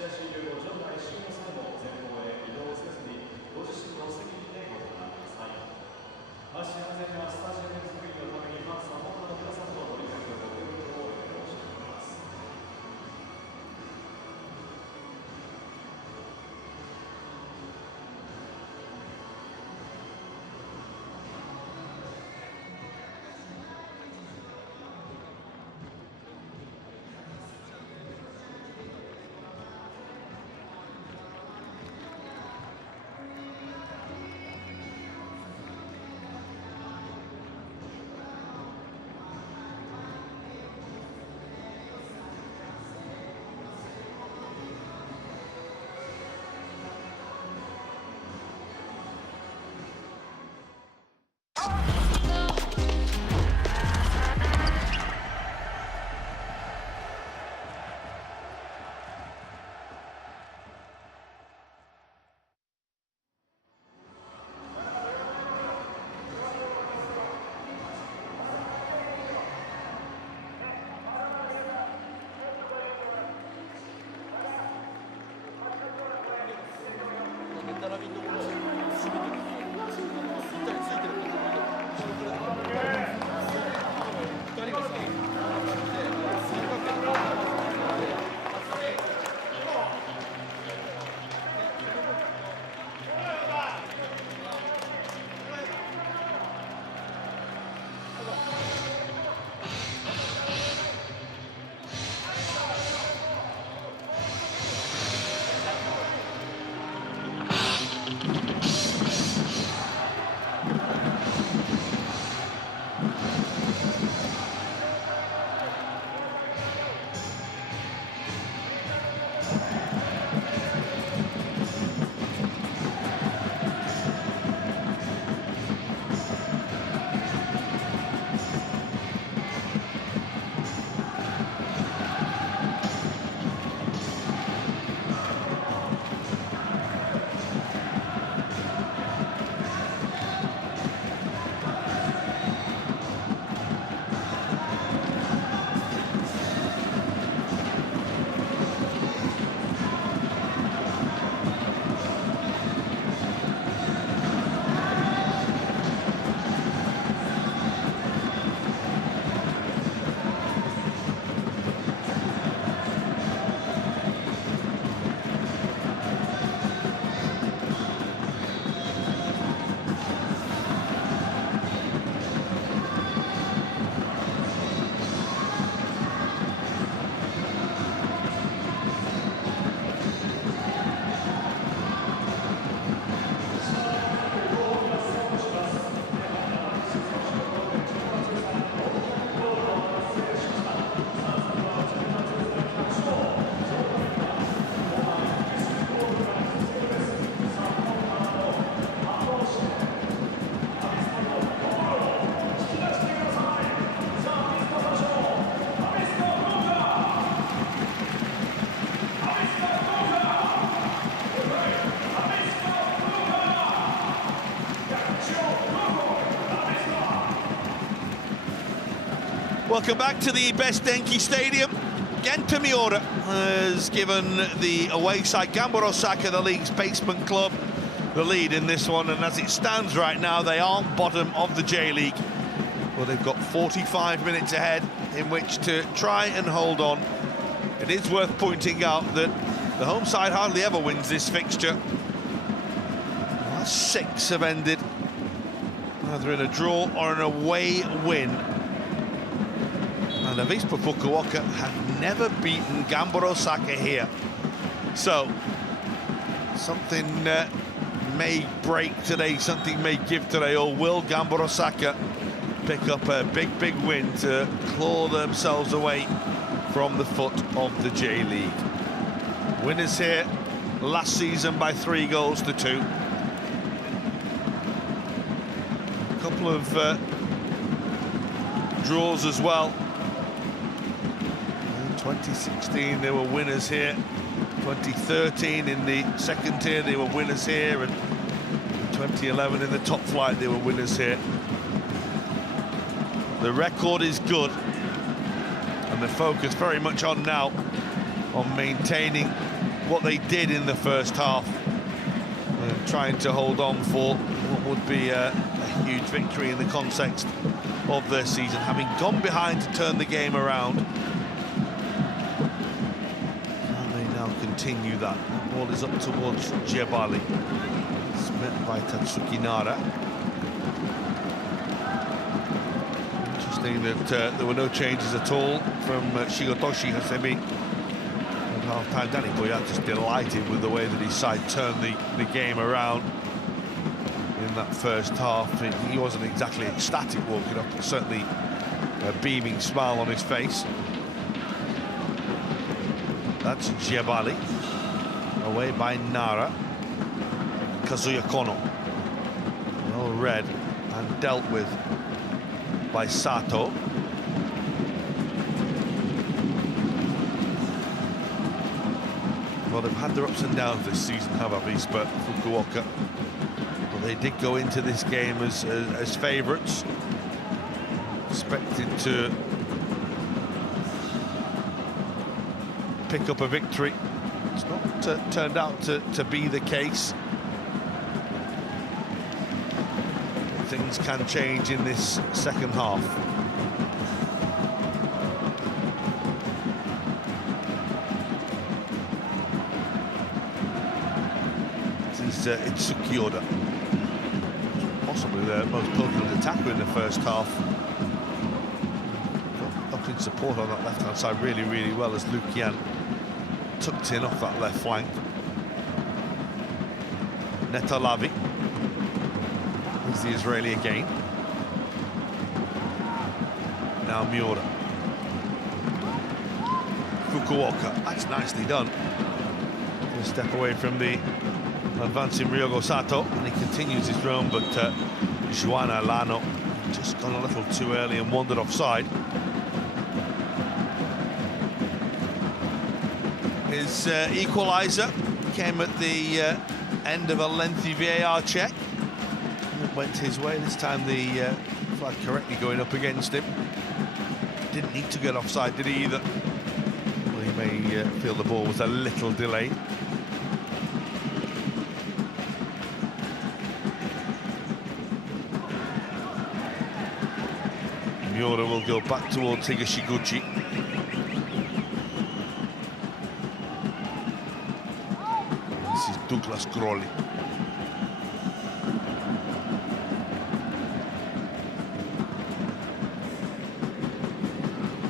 試合終了後、場内一周の際も前方へ移動せずにご自身の席にてご覧ください。安心安全なスタジアム作りのためにファンサポーターの皆さんのご理解とご協力をお願いしております。Welcome back to the best Denki Stadium. Genta Miura has given the away side, Gamba Osaka, the league's basement club, the lead in this one. And as it stands right now, they are bottom of the J-League. Well, they've got 45 minutes ahead in which to try and hold on. It is worth pointing out that the home side hardly ever wins this fixture. The last 6 have ended either in a draw or an away win. And Avispa Fukuoka have never beaten Gamba Osaka here. So, something may break today, something may give today, or will Gamba Osaka pick up a big, big win to claw themselves away from the foot of the J-League. Winners here last season by 3 goals to 2. A couple of draws as well. In 2016 they were winners here. 2013 in the second tier they were winners here, and 2011 in the top flight they were winners here. The record is good, and the focus very much on now on maintaining what they did in the first half, trying to hold on for what would be a huge victory in the context of their season, having gone behind to turn the game around. And they now continue that. The ball is up towards Jebali. It's met by Tatsuki Nara. Interesting that there were no changes at all from Shigotoshi Hasemi. At half-time, Danny Boyat just delighted with the way that his side turned the game around in that first half. He wasn't exactly ecstatic walking up, but certainly a beaming smile on his face. That's Jebali, away by Nara. Kazuya Kono, well read and dealt with by Sato. Well, they've had their ups and downs this season, have Avispa Fukuoka. But they did go into this game as favourites, expected to pick up a victory. It's not turned out to be the case. Things can change in this second half. This is Itsuki-Oda, possibly the most potent attacker in the first half. Got up in support on that left-hand side really, really well as Lukian tucked in off that left flank. Netalavi is the Israeli again. Now Miura. Fukuoka, that's nicely done. A step away from the advancing Ryogo Sato, and he continues his run, but Joana Lano just gone a little too early and wandered offside. His equaliser came at the end of a lengthy VAR check. It went his way. This time the flag correctly going up against him. Didn't need to get offside, did he either? Well, he may feel the ball was a little delayed. Miura will go back towards Higashiguchi. This is Douglas Crowley.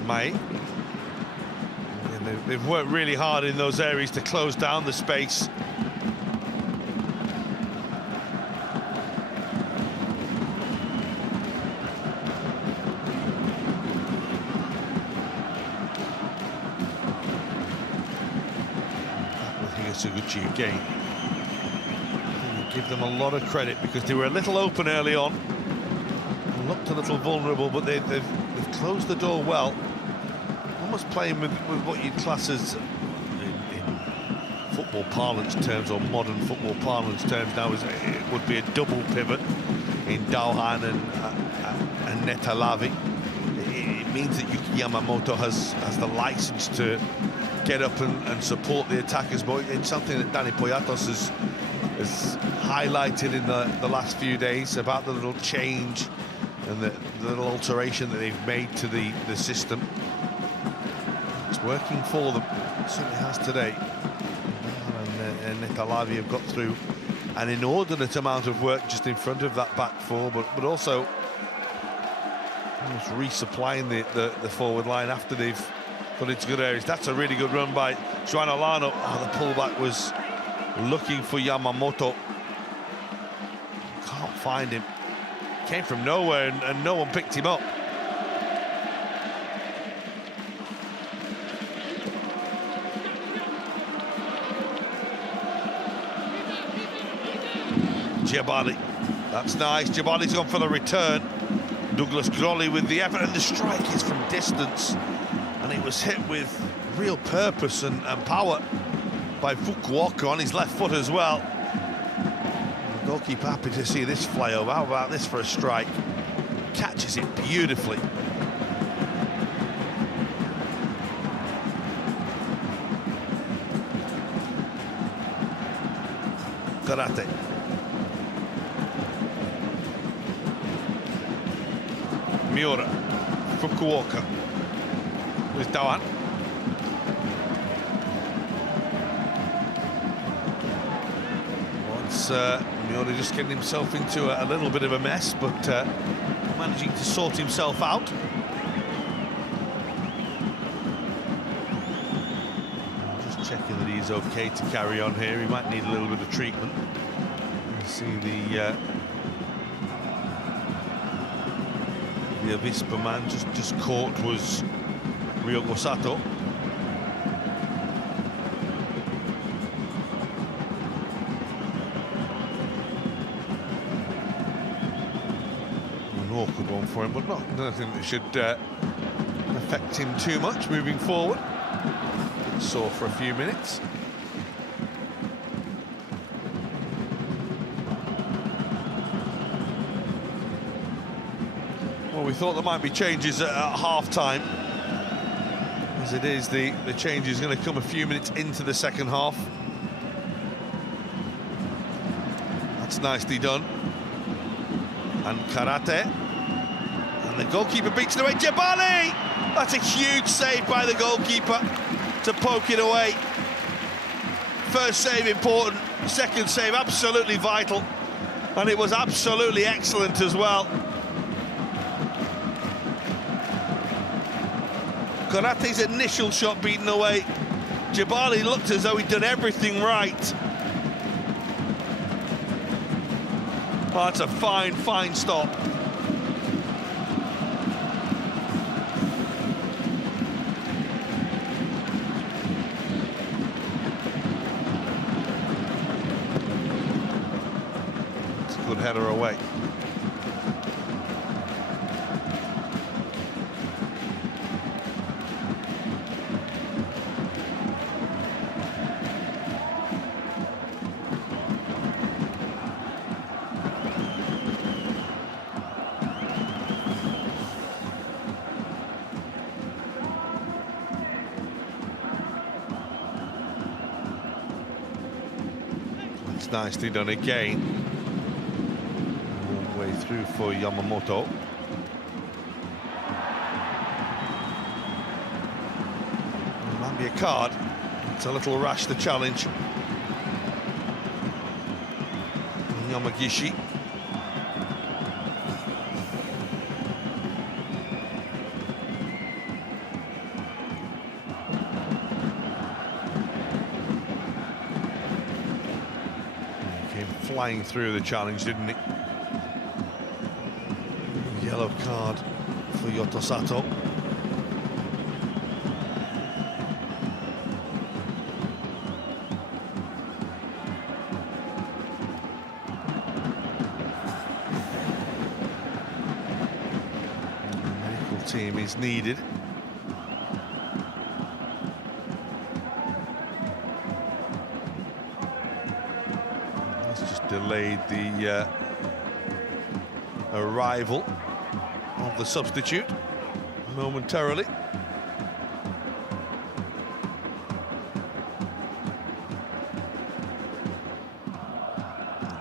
Mai. They've worked really hard in those areas to close down the space. Higashiguchi again. Give them a lot of credit because they were a little open early on, looked a little vulnerable, but they've closed the door well. Almost playing with what you'd class as, in football parlance terms or modern football parlance terms now, it would be a double pivot in Dauhan and Netalavi. It means that Yuki Yamamoto has the license to get up and support the attackers, but it's something that Danny Poyatos has highlighted in the last few days about the little change and the little alteration that they've made to the system. It's working for them, it certainly has today. And Netalavi have got through an inordinate amount of work just in front of that back four, but also almost resupplying the forward line after they've got into good areas. That's a really good run by Joana Lano. Oh, the pullback was looking for Yamamoto. Can't find him. Came from nowhere and no one picked him up. Jebali, that's nice. Jebali's gone for the return. Douglas Crowley with the effort, and the strike is from distance, and it was hit with real purpose and power by Fukuoka on his left foot as well. The goalkeeper happy to see this fly over. How about this for a strike? Catches it beautifully. Karate. Miura, Fukuoka with Dawan. Once Miura just getting himself into a little bit of a mess, but managing to sort himself out. Just checking that he's okay to carry on here. He might need a little bit of treatment. You see the Avispa man just caught was Ryoko Sato. An awkward one for him, but nothing that should affect him too much moving forward. Sore for a few minutes. Well, we thought there might be changes at half-time. As it is, the change is going to come a few minutes into the second half. That's nicely done. And Karate. And the goalkeeper beats it away. Jabali! That's a huge save by the goalkeeper to poke it away. First save important, second save absolutely vital. And it was absolutely excellent as well. Karate's initial shot beaten away. Jabali looked as though he'd done everything right. Oh, that's a fine, fine stop. It's a good header away. Nicely done again. All the way through for Yamamoto. It might be a card. It's a little rash, the challenge. Yamagishi. Flying through the challenge, didn't he? Yellow card for Yoto Sato. The medical team is needed. Delayed the arrival of the substitute momentarily.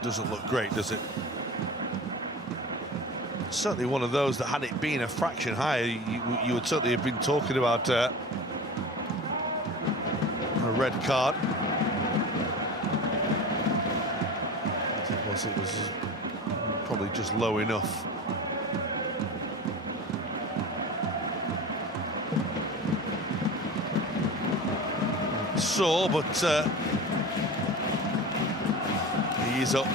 Doesn't look great, does it? Certainly one of those that, had it been a fraction higher, you would certainly have been talking about a red card. It was probably just low enough. Sore, but he is up.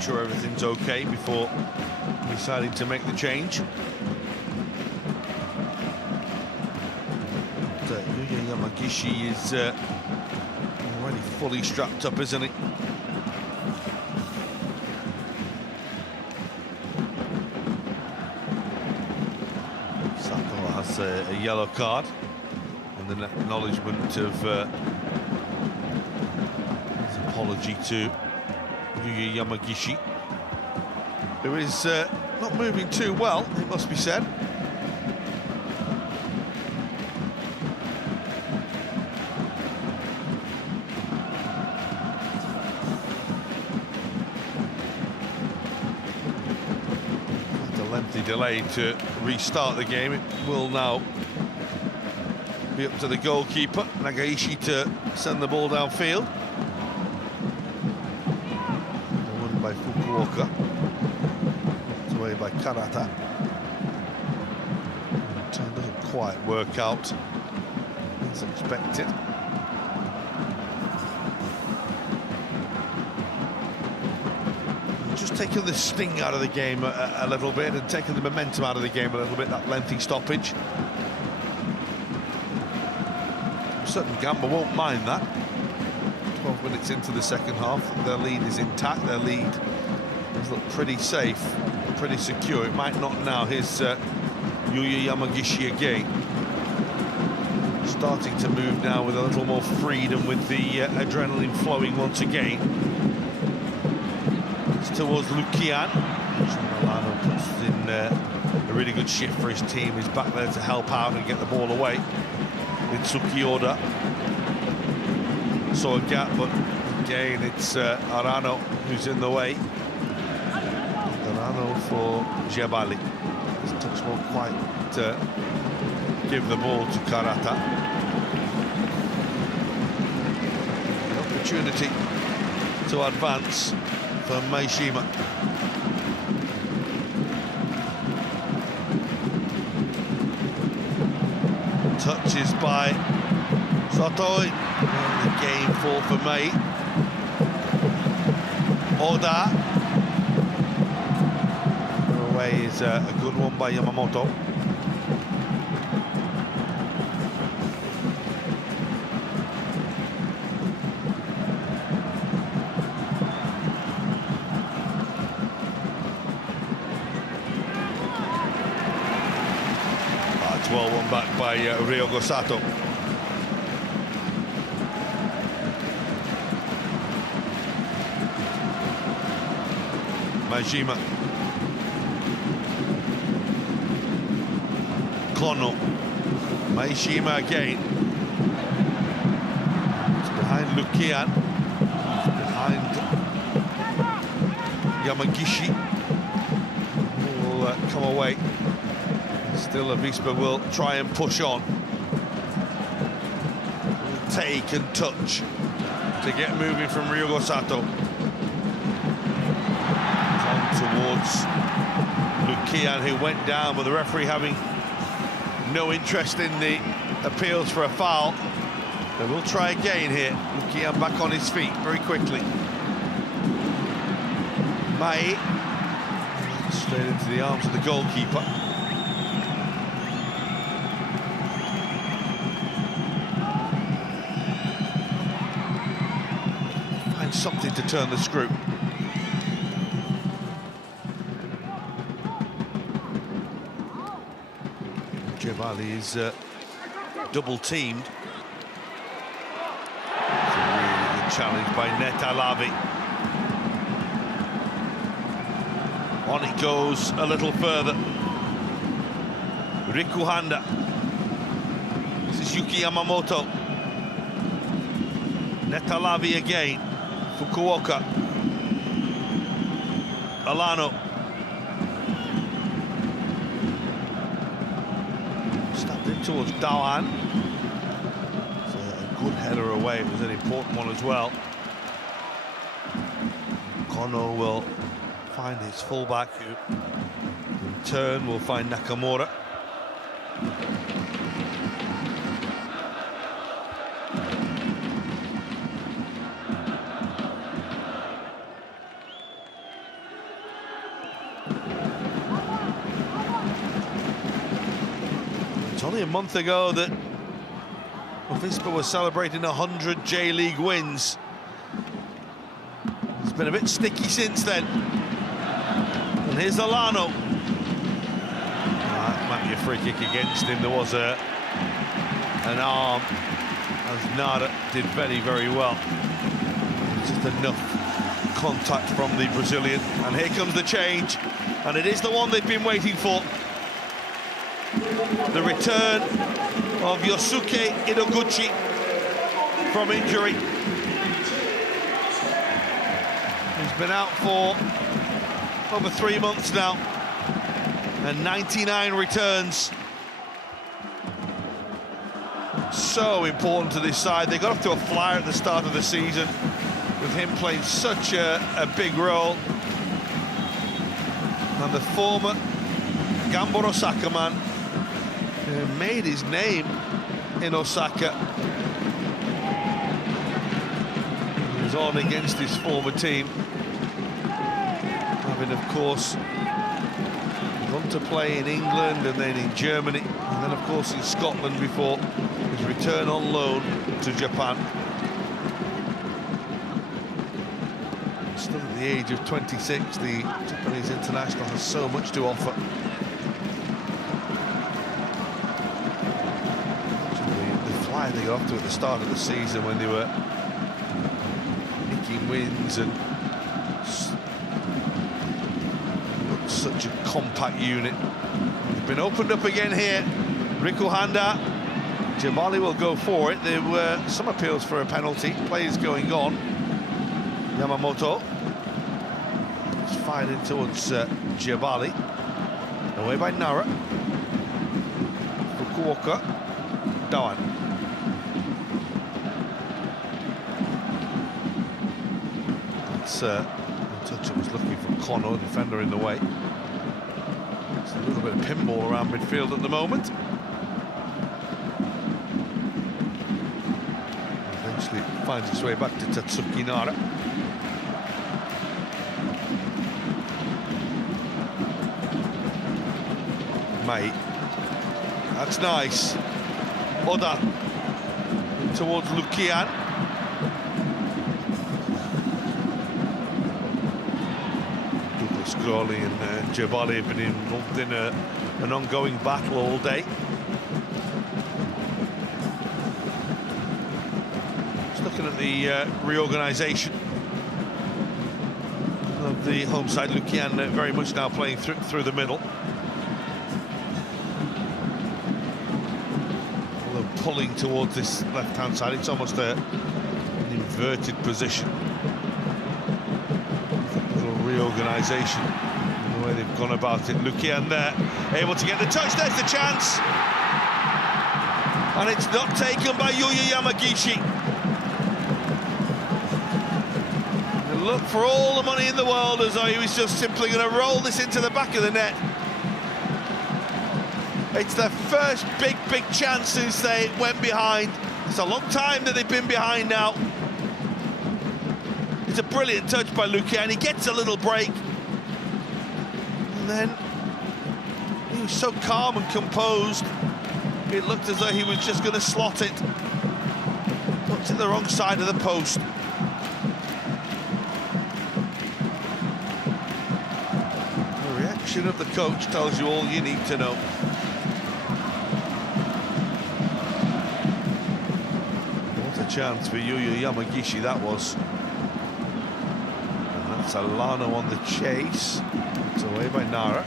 Sure everything's okay before deciding to make the change. But Yuya Yamagishi is already fully strapped up, isn't he? Sato has a yellow card and an acknowledgement of his apology to Yuya Yamagishi. who is not moving too well, it must be said. After a lengthy delay to restart the game, it will now be up to the goalkeeper, Nagaishi, to send the ball downfield. Won by Fukuoka. It's away by Karata. It doesn't quite work out as expected. Just taking the sting out of the game a little bit and taking the momentum out of the game a little bit, that lengthy stoppage. Certain Gamba won't mind that. 12 minutes into the second half, their lead is intact. Their lead has looked pretty safe, pretty secure. It might not now. Here's Yuya Yamagishi again, starting to move now with a little more freedom, with the adrenaline flowing once again. It's towards Lukian. Milano puts in a really good shift for his team. He's back there to help out and get the ball away. With Tsukioda, saw a gap, but again it's Arano who's in the way. Arano for Jebali. Touch won't quite give the ball to Karata. The opportunity to advance for Meishima. Touches by Sotoi. The game fall for Mei. Oda. Away is a good one by Yamamoto. Well won back by Ryogo Sato. Majima. Kono. Meishima again. It's behind Lukian. It's behind Yamagishi. Will come away. Still, Avispa will try and push on. Take and touch to get moving from Ryogo Sato. On towards Lukian, who went down, but the referee having no interest in the appeals for a foul. They will try again here. Lukian back on his feet very quickly. Mai straight into the arms of the goalkeeper. Something to turn the screw. Jebali is double teamed. It's a really good challenge by Netalavi. On it goes a little further. Rikuhanda. This is Yuki Yamamoto. Netalavi again. Fukuoka. Alano. Stepped in towards Dawan. It's a good header away. It was an important one as well. Kono will find his fullback, who in turn will find Nakamura. It's only a month ago that Avispa was celebrating 100 J-League wins. It's been a bit sticky since then. And here's Alano. That might be a free kick against him. There was an arm, as Nara did very, very well. Just enough contact from the Brazilian, and here comes the change, and it is the one they've been waiting for. The return of Yosuke Idoguchi from injury. He's been out for over 3 months now, and 99 returns. So important to this side. They got off to a flyer at the start of the season, with him playing such a big role. And the former Gamba Osaka man, who made his name in Osaka, he was on against his former team, having, of course, gone to play in England and then in Germany, and then, of course, in Scotland before his return on loan to Japan. Still at the age of 26, the Japanese international has so much to offer. The fly they got off to at the start of the season, when they were nicking wins and such a compact unit. They've been opened up again here. Rikuhanda. Jabali will go for it. There were some appeals for a penalty. Players going on. Yamamoto. It's fired in towards Jabali. Away by Nara. Fukuoka. Dawan. It's touch. It was looking for Kono, defender in the way. It's a little bit of pinball around midfield at the moment. Eventually it finds its way back to Tatsuki Nara. Mate, that's nice. Oda towards Lukian. Scrolly and Jabali have been involved in an ongoing battle all day. Just looking at the reorganisation of the home side. Lukian very much now playing through the middle. Although pulling towards this left-hand side, it's almost an inverted position. Reorganisation in the way they've gone about it. Lukian there, able to get the touch. There's the chance, and it's not taken by Yuya Yamagishi. It looked for all the money in the world as though he was just simply going to roll this into the back of the net. It's their first big chance since they went behind. It's a long time that they've been behind now. It's a brilliant touch by Lukian. He gets a little break, and then he was so calm and composed. It looked as though he was just going to slot it. Puts it the wrong side of the post. The reaction of the coach tells you all you need to know. What a chance for Yuya Yamagishi that was. Alano on the chase. It's away by Nara.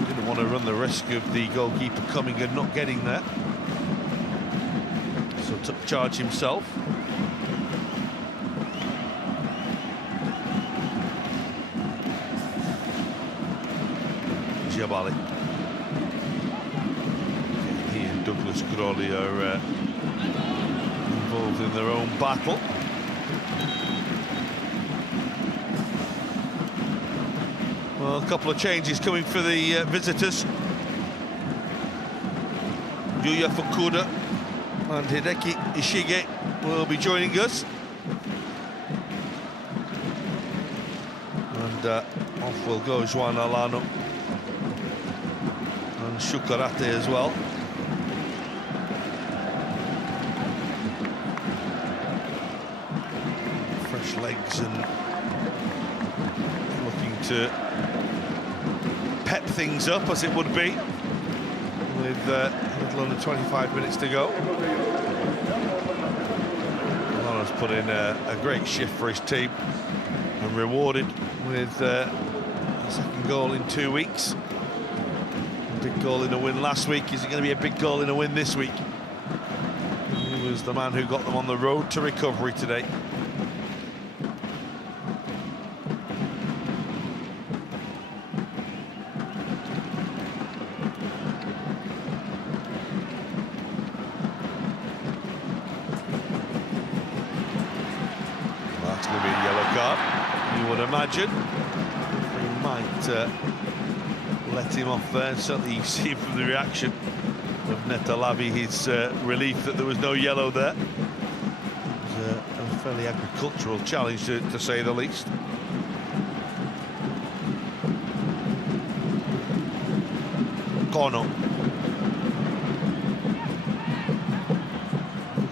Didn't want to run the risk of the goalkeeper coming and not getting there, so took charge himself. Jabali. He and Douglas Crawley are involved in their own battle. Well, a couple of changes coming for the visitors. Yuya Fukuda and Hideki Ishige will be joining us. And off will go Juan Alano and Shukarate as well. Fresh legs and looking to pep things up, as it would be, with a little under 25 minutes to go. Alano's put in a great shift for his team. and rewarded with a second goal in 2 weeks. A big goal in a win last week. Is it going to be a big goal in a win this week? He was the man who got them on the road to recovery today. That's going to be a yellow card, you would imagine. He might let him off there. Certainly you see from the reaction of Netalavi his relief that there was no yellow there. It was a fairly agricultural challenge to say the least. Kono.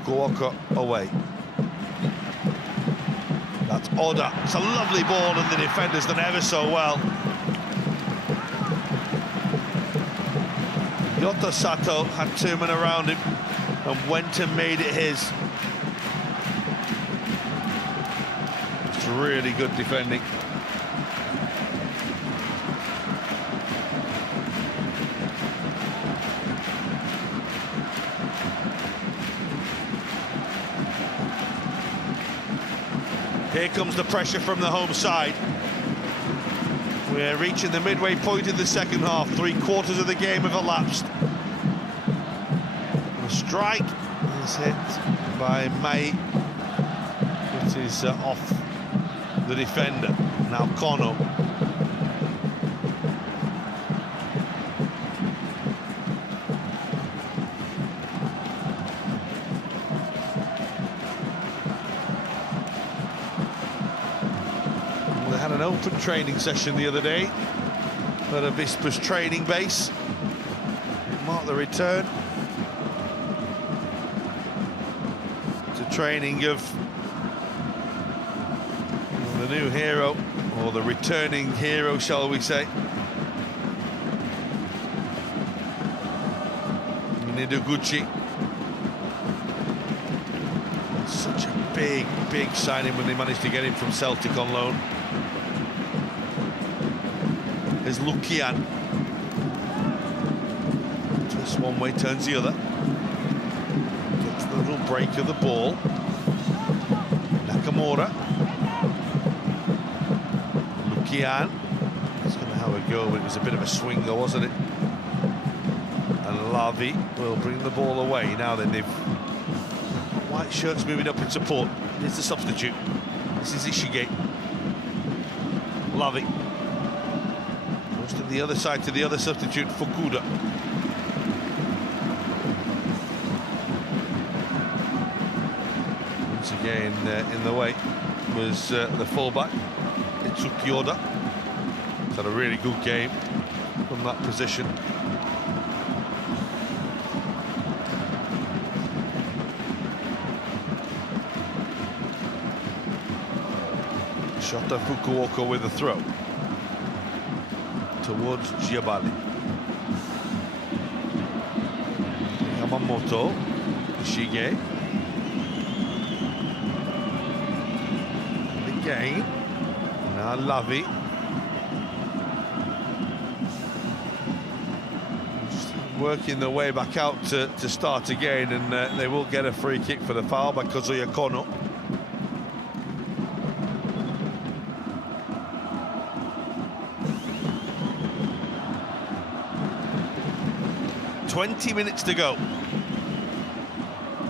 Fukuoka away. That's Oda. It's a lovely ball and the defender's done ever so well. Yota Sato had two men around him and went and made it his. It's really good defending. Here comes the pressure from the home side. We're reaching the midway point of the second half. 3/4 of the game have elapsed. The strike is hit by May. It is off the defender. Now Kono. An open training session the other day at Avispa's training base. Mark the return to training of the new hero, or the returning hero, shall we say. Minaduguchi. Such a big signing when they managed to get him from Celtic on loan. There's Lukian. Twists one way, turns the other. Gets the little break of the ball. Nakamura. Lukian. He's going to have a go, but it was a bit of a swinger, wasn't it? And Lavi will bring the ball away. Now then, they've white shirts moving up in support. Here's the substitute. This is Ishigate. Lavi. To the other side, to the other substitute, Fukuda. Once again, in the way was the fullback, Itsuki Oda. He's had a really good game from that position. Shota Fukuoka with a throw towards Giabali. Yamamoto, Shige. And again, now Lavi. Just working their way back out to start again, and they will get a free kick for the foul by Kazuya Kono. 20 minutes to go.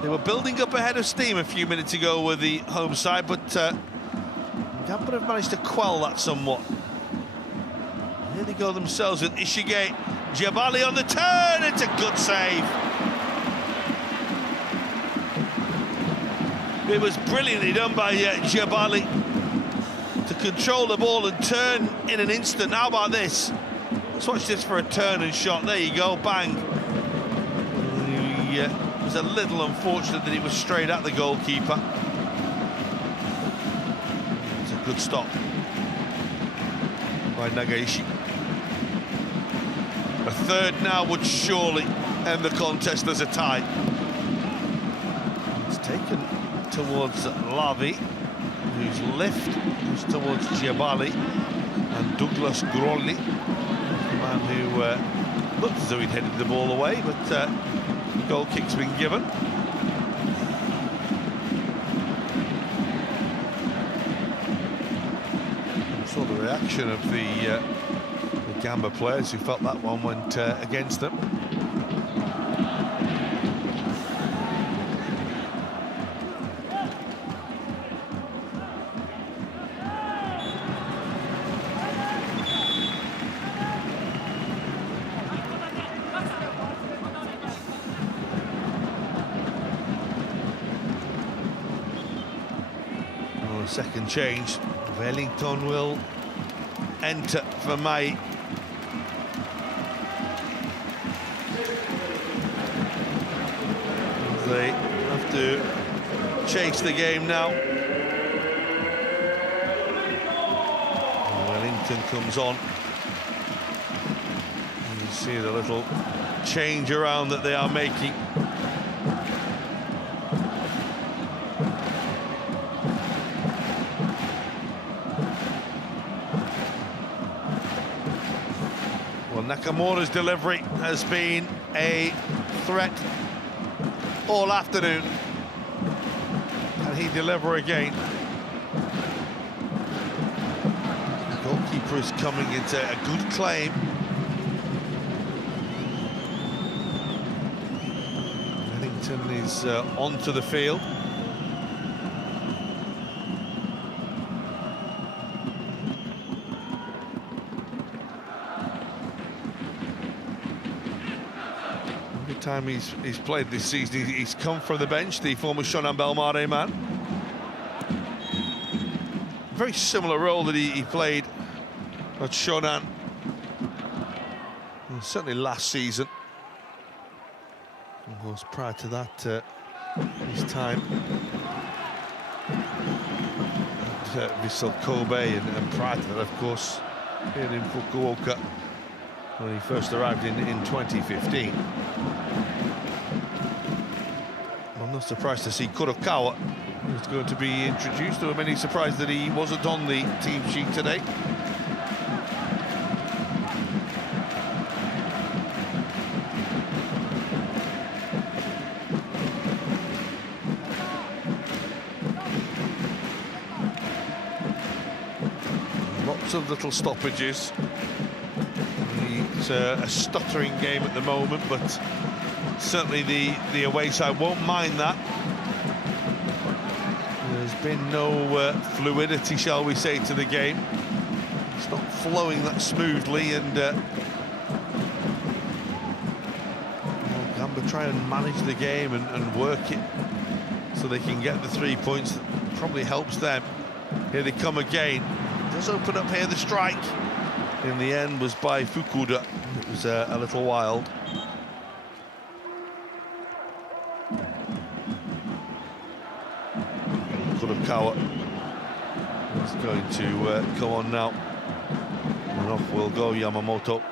They were building up ahead of steam a few minutes ago with the home side, but Gamba have managed to quell that somewhat. Here they go themselves with Ishige. Giabali on the turn, it's a good save. It was brilliantly done by Giabali to control the ball and turn in an instant. How about this? Let's watch this for a turn and shot. There you go, bang. It was a little unfortunate that it was straight at the goalkeeper. It's a good stop by Nagaishi. A third now would surely end the contest as a tie. It's taken towards Lavi. whose left was towards Jabali, and Douglas Grolli, the man who looked as though he'd headed the ball away, but the goal kick's been given. I saw the reaction of the Gamba players who felt that one went against them. Second change, Wellington will enter for MEIJI. They have to chase the game now. Wellington comes on. You see the little change around that they are making. Nakamura's delivery has been a threat all afternoon. Can he deliver again? The goalkeeper is coming into a good claim. Wellington is onto the field. Time he's played this season, he's come from the bench, the former Shonan Belmare man. Very similar role that he played at Shonan, and certainly last season. Of course, prior to that, his time at Vissel Kobe, and prior to that, of course, here in Fukuoka, when he first arrived in 2015. I'm not surprised to see Kurokawa, who's going to be introduced. There were many surprised that he wasn't on the team sheet today. Lots of little stoppages. It's a stuttering game at the moment, but certainly the away side won't mind that. There's been no fluidity, shall we say, to the game. It's not flowing that smoothly, and Gamba try and manage the game and work it so they can get the 3 points. That probably helps them. Here they come again. Does open up here, the strike. In the end was by Fukuda. It was a little wild. Kurokawa is going to come on now. And off will go Yamamoto.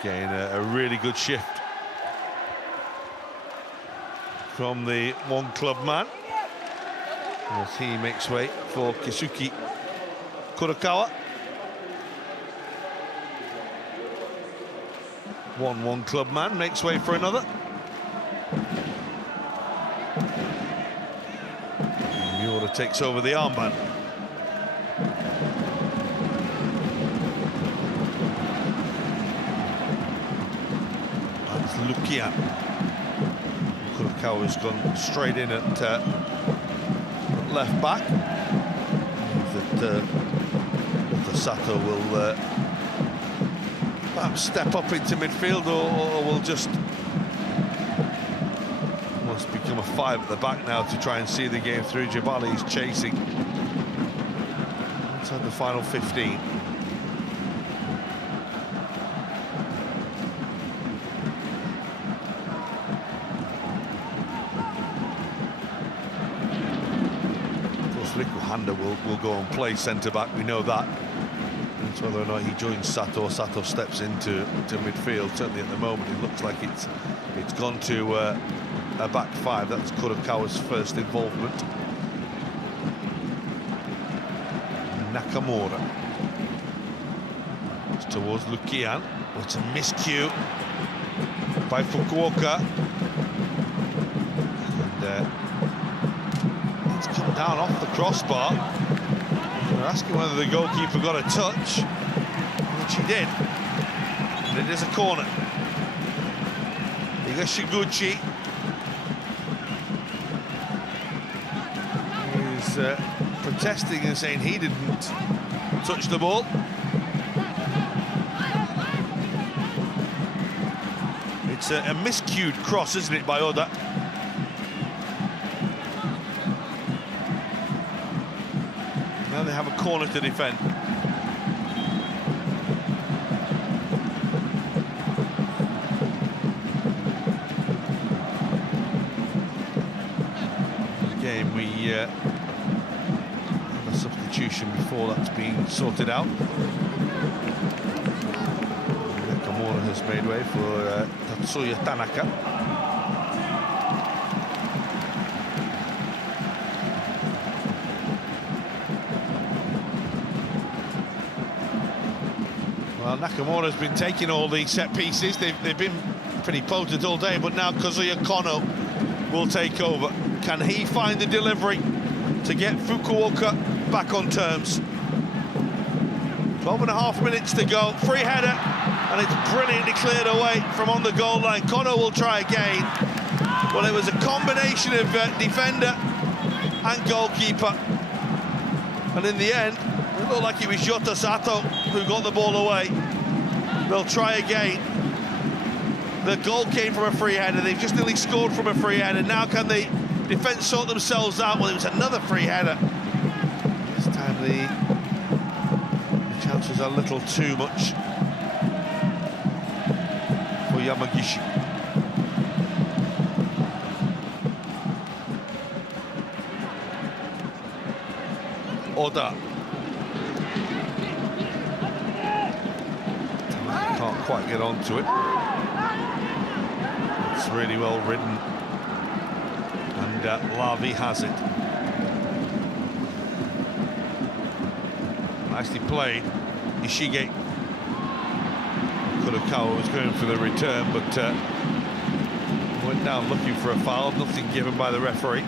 Again, a really good shift from the one club man, as he makes way for Kisuki Kurokawa. 1 club man makes way for another. Miura takes over the armband. That's Lukia. Kurokawa's gone straight in at left back. That Sato will perhaps step up into midfield, or will just almost become a 5 at the back now to try and see the game through. Jabali is chasing inside the final 15. Will go and play centre-back, we know that. And It's whether or not he joins Sato or Sato steps into midfield. Certainly at the moment it looks like it's gone to a back five. That's Kurokawa's first involvement. Nakamura. It's towards Lukian. It's a miscue by Fukuoka. And it's come down off the crossbar. They're asking whether the goalkeeper got a touch, which he did. And it is a corner. Higashiguchi is protesting and saying he didn't touch the ball. It's a miscued cross, isn't it, by Oda? Now they have a corner to defend. Game we have a substitution before that's being sorted out. Nakamura has made way for Tatsuya Tanaka. Well, Nakamura's been taking all these set pieces. They've been pretty potent all day, but now Kazuya Kono will take over. Can he find the delivery to get Fukuoka back on terms? 12.5 minutes to go. Free header, and it's brilliantly cleared away from on the goal line. Kono will try again. Well, it was a combination of defender and goalkeeper. And in the end, it looked like it was Yota Sato who got the ball away. They'll try again. The goal came from a free header. They've just nearly scored from a free header. Now can the defence sort themselves out? Well, it was another free header. This time the chances are a little too much for Yamagishi. Oda. Can't quite get onto it. It's really well ridden. And Lavi has it. Nicely played. Ishige. Kurokawa was going for the return, but went down looking for a foul. Nothing given by the referee.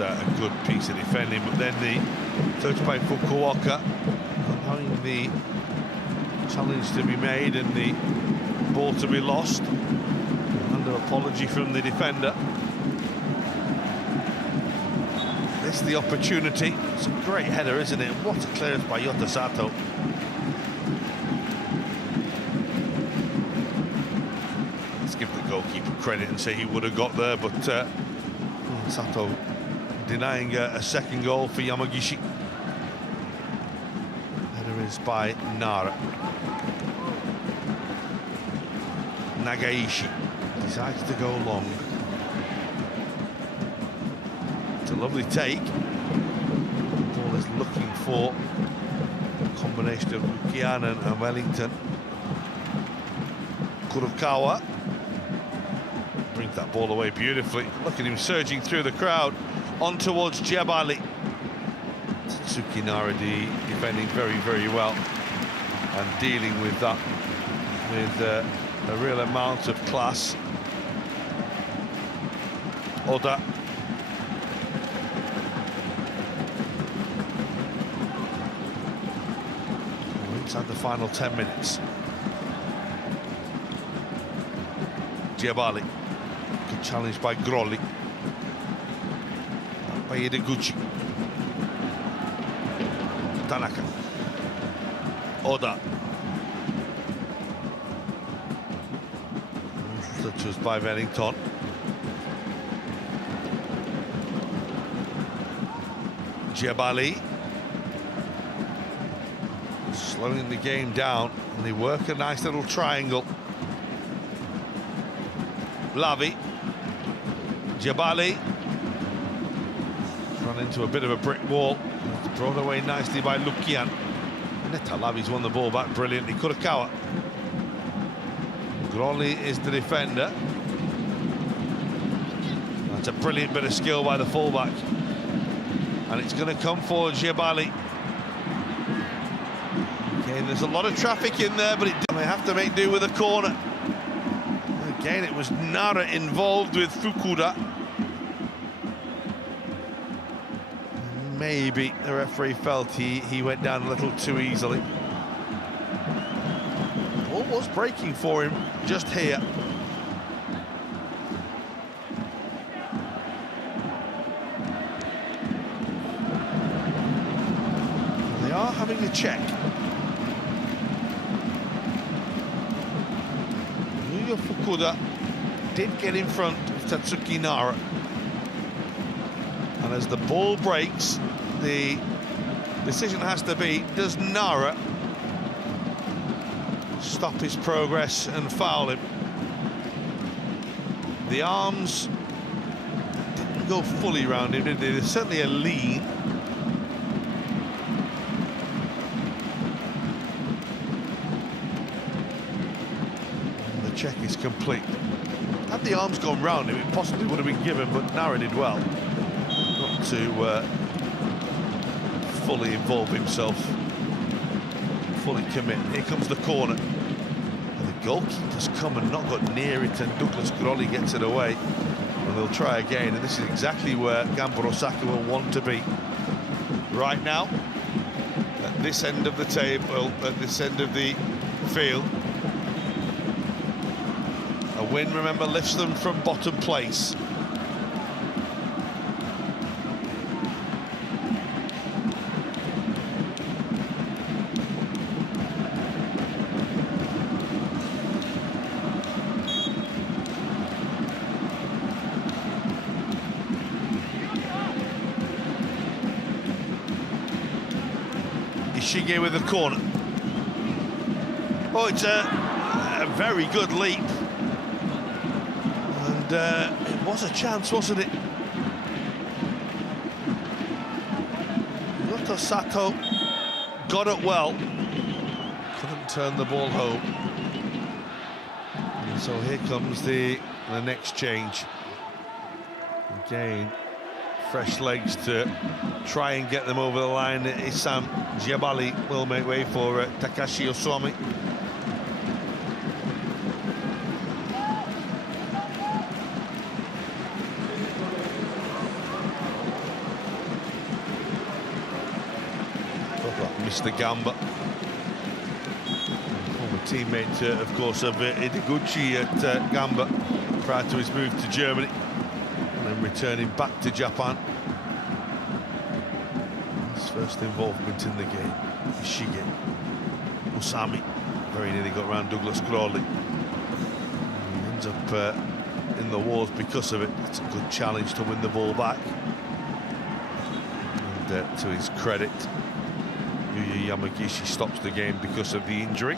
A good piece of defending, but then the touch by Fukuoka, allowing the challenge to be made and the ball to be lost. Under apology from the defender. This is the opportunity. It's a great header, isn't it? What a clearance by Yota Sato. Let's give the goalkeeper credit and say he would have got there, but Sato denying a second goal for Yamagishi. Header is by Nara. Nagaishi decides to go long. It's a lovely take. Ball is looking for a combination of Lukian and Wellington. Kurokawa brings that ball away beautifully. Look at him surging through the crowd on towards Jebali. Tsuki Naradi defending very, very well and dealing with that with a real amount of class. Oda. We're inside the final 10 minutes. Jebali. Good challenge by Grolli. By Ideguchi. Tanaka. Oda. Such as by Wellington. Jebali. Slowing the game down, and they work a nice little triangle. Lavi. Jebali. Run into a bit of a brick wall. It's brought away nicely by Lukian. Lavi's won the ball back brilliantly. Kurokawa. Grolli is the defender. That's a brilliant bit of skill by the fullback. And it's going to come for Jebali. Okay, there's a lot of traffic in there, but they have to make do with a corner. Again, it was Nara involved with Fukuda. Maybe the referee felt he went down a little too easily. Ball was breaking for him just here. They are having a check. Fukuda did get in front of Tatsuki Nara. And as the ball breaks, the decision has to be, does Nara stop his progress and foul him? The arms didn't go fully round him, did they? There's certainly a lean. Check is complete. Had the arms gone round him, it possibly would have been given, but Nara did well not to fully involve himself, fully commit. Here comes the corner. And the goalkeeper's come and not got near it, and Douglas Grolli gets it away. And they'll try again, and this is exactly where Gamba Osaka will want to be right now. At this end of the table, at this end of the field. A win, remember, lifts them from bottom place. Ishige with the corner. Oh, it's a very good leap. It was a chance, wasn't it? Yoto Sato got it well. Couldn't turn the ball home. And so here comes the next change. Again, fresh legs to try and get them over the line. Isam Jebali will make way for Takashi Oswami. Mr. Gamba, former teammate, of course, of Ideguchi at Gamba prior to his move to Germany, and then returning back to Japan. His first involvement in the game. Ishige, Osami, very nearly got around Douglas Grolli. He ends up in the walls because of it. It's a good challenge to win the ball back. And to his credit, Yuya Yamagishi stops the game because of the injury.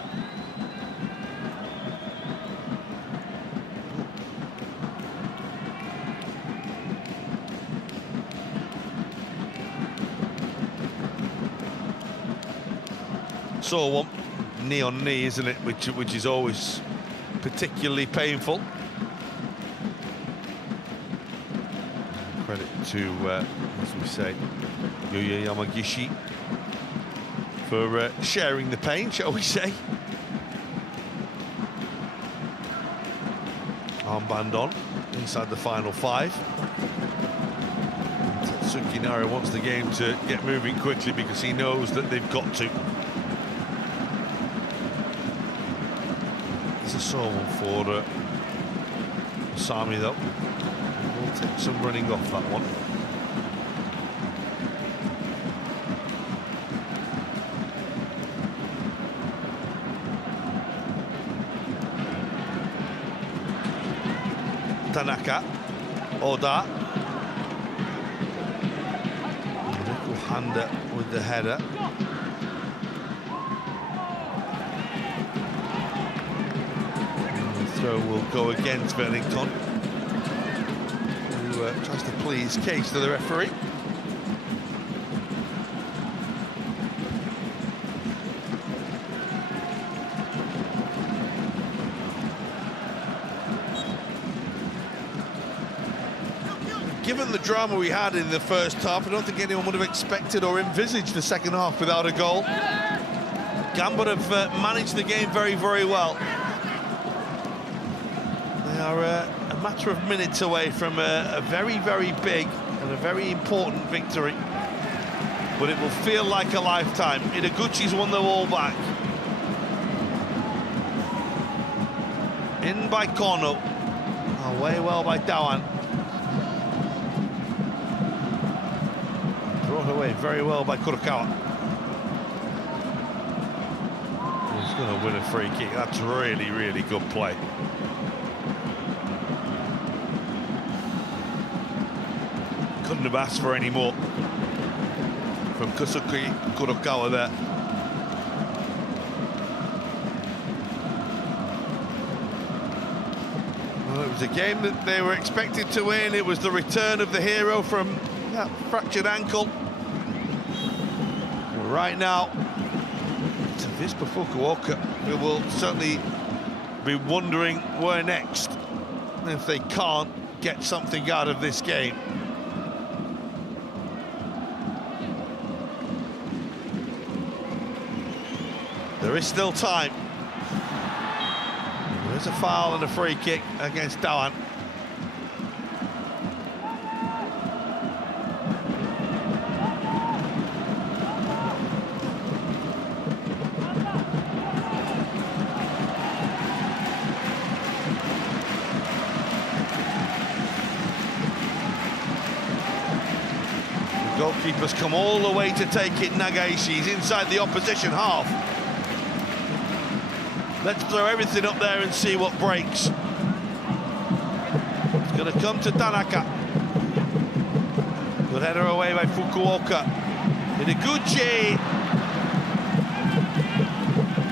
So one knee on knee, isn't it? Which is always particularly painful. Credit to, as we say, Yuya Yamagishi for sharing the pain, shall we say. Armband on, inside the final five. Tatsuki Nara wants the game to get moving quickly because he knows that they've got to. It's a sore one for Sami, though. We'll take some running off that one. Tanaka, Oda, little Sander with the header. And the throw will go against Wellington, who tries to plead his case to the referee. Given the drama we had in the first half, I don't think anyone would have expected or envisaged the second half without a goal. Gamba have managed the game very, very well. They are a matter of minutes away from a very, very big and a very important victory. But it will feel like a lifetime. Ideguchi's won the ball back. In by Kono. Away well by Dawan. Brought away very well by Kurokawa. He's going to win a free kick. That's really, really good play. Couldn't have asked for any more from Kusuki Kurokawa there. Well, it was a game that they were expected to win. It was the return of the hero from that fractured ankle. Right now, it's Avispa Fukuoka, who will certainly be wondering where next if they can't get something out of this game. There is still time. There's a foul and a free kick against Dawan. Goalkeeper's come all the way to take it. Nagaishi, he's inside the opposition half. Let's throw everything up there and see what breaks. It's going to come to Tanaka. Good header away by Fukuoka. Ideguchi.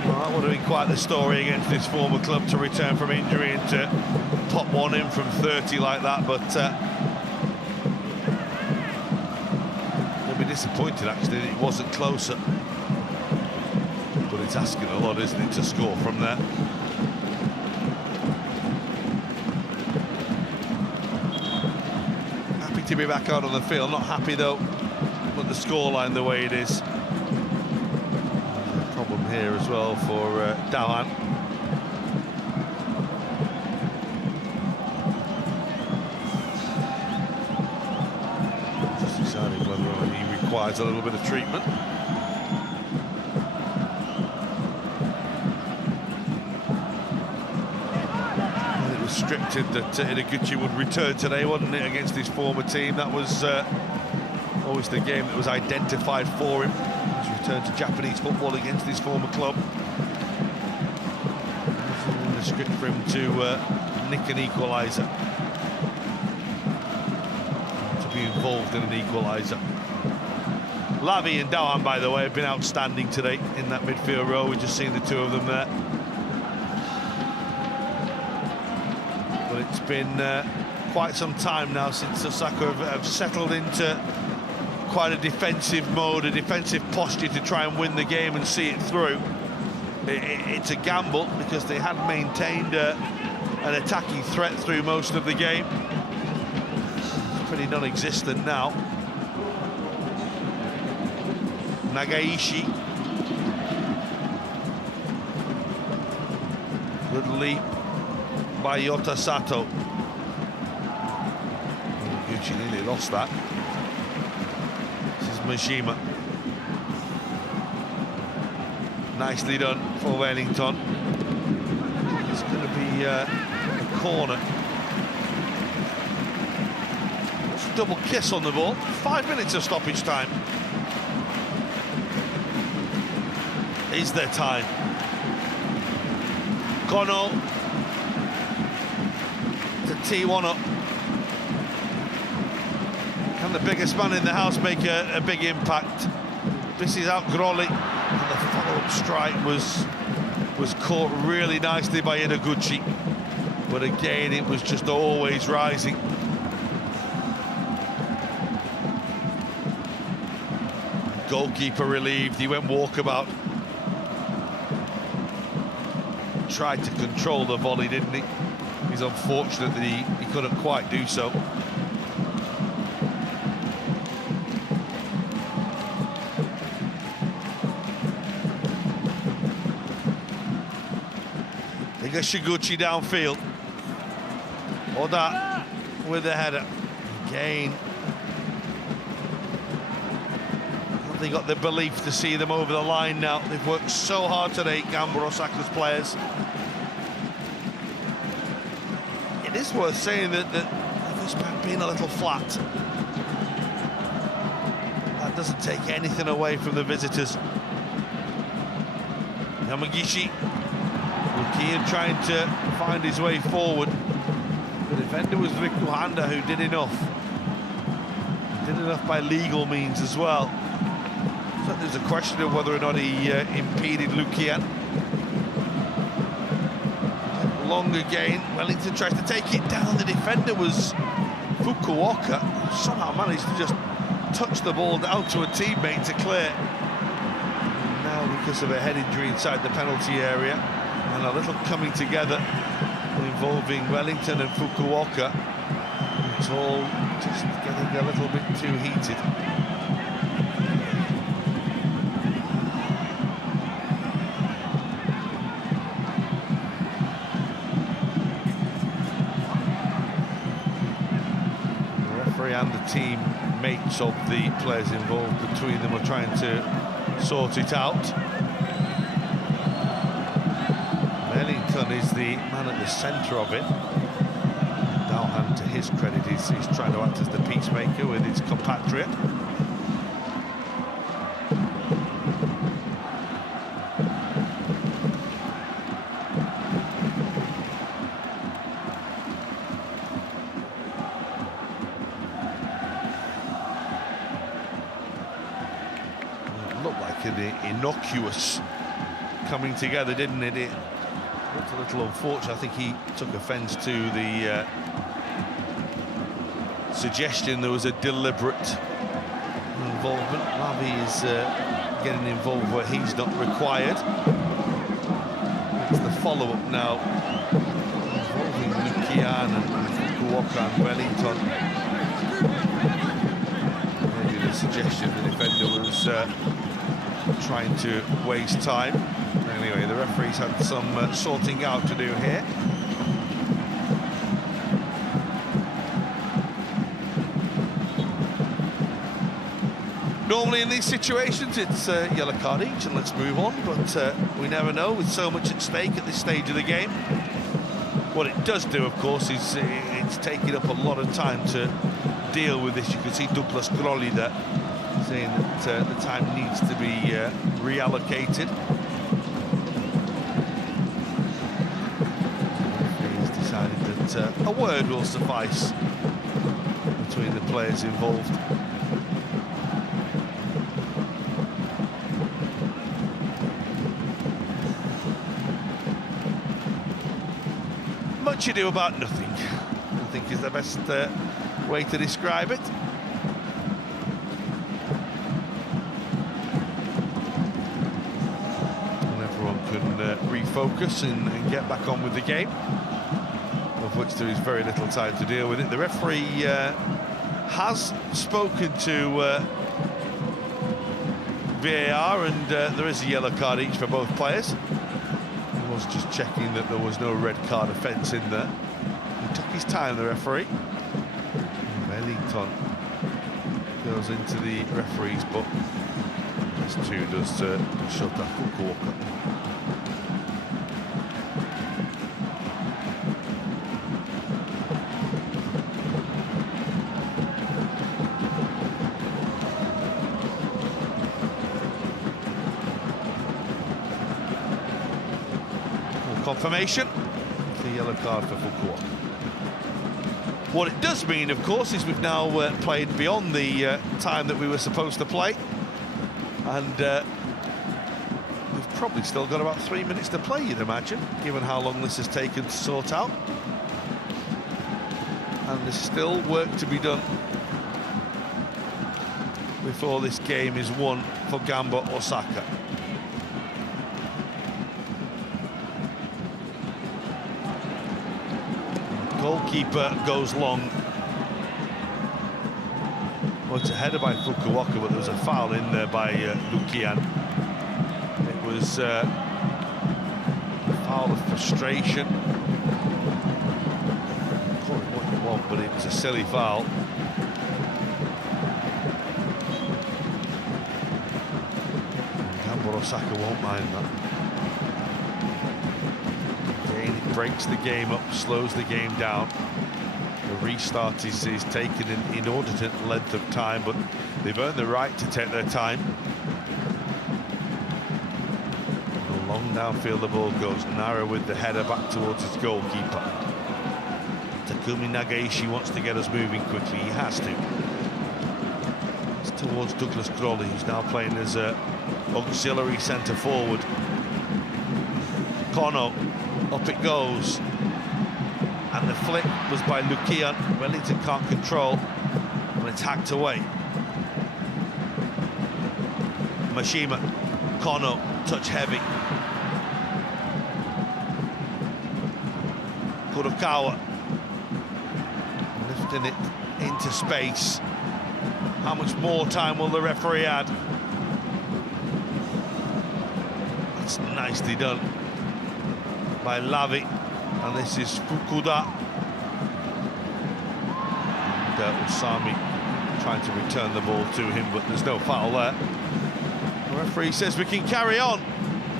Well, that would have been quite the story against this former club to return from injury and to pop one in from 30 like that, but disappointed actually that it wasn't closer, but it's asking a lot, isn't it, to score from there. Happy to be back out on the field, not happy though with the scoreline the way it is. A problem here as well for Dawan. Just deciding whether or not he requires a little bit of treatment. Well, it was scripted that Ideguchi would return today, wasn't it, against his former team? That was always the game that was identified for him. His return to Japanese football against his former club. In the script for him to nick an equaliser, to be involved in an equaliser. Lavi and Dawan, by the way, have been outstanding today in that midfield row. We've just seen the two of them there. But it's been quite some time now since Osaka have settled into quite a defensive mode, a defensive posture to try and win the game and see it through. It's a gamble because they had maintained an attacking threat through most of the game. It's pretty non-existent now. Nagaishi. Good leap by Yota Sato. Gucci nearly lost that. This is Majima. Nicely done for Wellington. It's going to be a corner. It's a double kiss on the ball. 5 minutes of stoppage time. Is there time? Kono to tee one up. Can the biggest man in the house make a big impact? This is out Grolli, and the follow-up strike was caught really nicely by Ideguchi. But again, it was just always rising. Goalkeeper relieved, he went walkabout. Tried to control the volley, didn't he? He's unfortunate that he couldn't quite do so. Shiguchi downfield. Oda with the header. Again, they got the belief to see them over the line now. They've worked so hard today, Gamba Osaka's players. It is worth saying that Avispa have been a little flat. That doesn't take anything away from the visitors. Yamagishi Ian trying to find his way forward. The defender was Rikuhanda, who did enough. Did enough by legal means as well. So there's a question of whether or not he impeded Lukian. Long again, Wellington tries to take it down. The defender was Fukuoka, who somehow managed to just touch the ball down to a teammate to clear. And now, because of a head injury inside the penalty area, and a little coming together involving Wellington and Fukuoka, it's all just getting a little bit too heated. The referee and the teammates of the players involved between them are trying to sort it out. Wellington is the man at the centre of it. Dalhan, to his credit, is trying to act as the peacemaker with his compatriot. It looked like an innocuous coming together, didn't it? It looked a little unfortunate. I think he took offence to the suggestion there was a deliberate involvement. Ravi is getting involved where he's not required. It's the follow-up now involving Lukian and Fukuoka and Wellington. Maybe the suggestion the defender was trying to waste time. Anyway, the referee's had some sorting out to do here. Normally in these situations it's a yellow card each and let's move on, but we never know with so much at stake at this stage of the game. What it does do, of course, is it's taking up a lot of time to deal with this. You can see Douglas Grolli there saying that the time needs to be reallocated. He's decided that a word will suffice between the players involved. Much ado about nothing, I think is the best way to describe it. And everyone can refocus and get back on with the game, of which there is very little time to deal with it. The referee has spoken to VAR, and there is a yellow card each for both players. Just checking that there was no red card offence in there. He took his time, the referee. Wellington goes into the referee's book. This too does Shota Fukuoka. Confirmation, the yellow card for Fukuoka. What it does mean, of course, is we've now played beyond the time that we were supposed to play. And we've probably still got about 3 minutes to play, you'd imagine, given how long this has taken to sort out. And there's still work to be done before this game is won for Gamba Osaka. Goalkeeper goes long. Well, it's a header by Fukuoka, but there was a foul in there by Lukian. It was a foul of frustration. Call it what you want, but it was a silly foul. Gamba Osaka won't mind that. Again, it breaks the game up, slows the game down. The restart is taken in inordinate length of time, but they've earned the right to take their time. A long downfield, the ball goes. Nara with the header back towards his goalkeeper. Takumi Nagaishi wants to get us moving quickly. He has to. It's towards Douglas Crawley, who's now playing as a auxiliary centre forward. Kono, up it goes. And the flick was by Lukian. Wellington can't control, and it's hacked away. Mashima, Kono, touch heavy. Kurokawa lifting it into space. How much more time will the referee add? That's nicely done by Lavi. And this is Fukuda. And Usami trying to return the ball to him, but there's no foul there. The referee says we can carry on.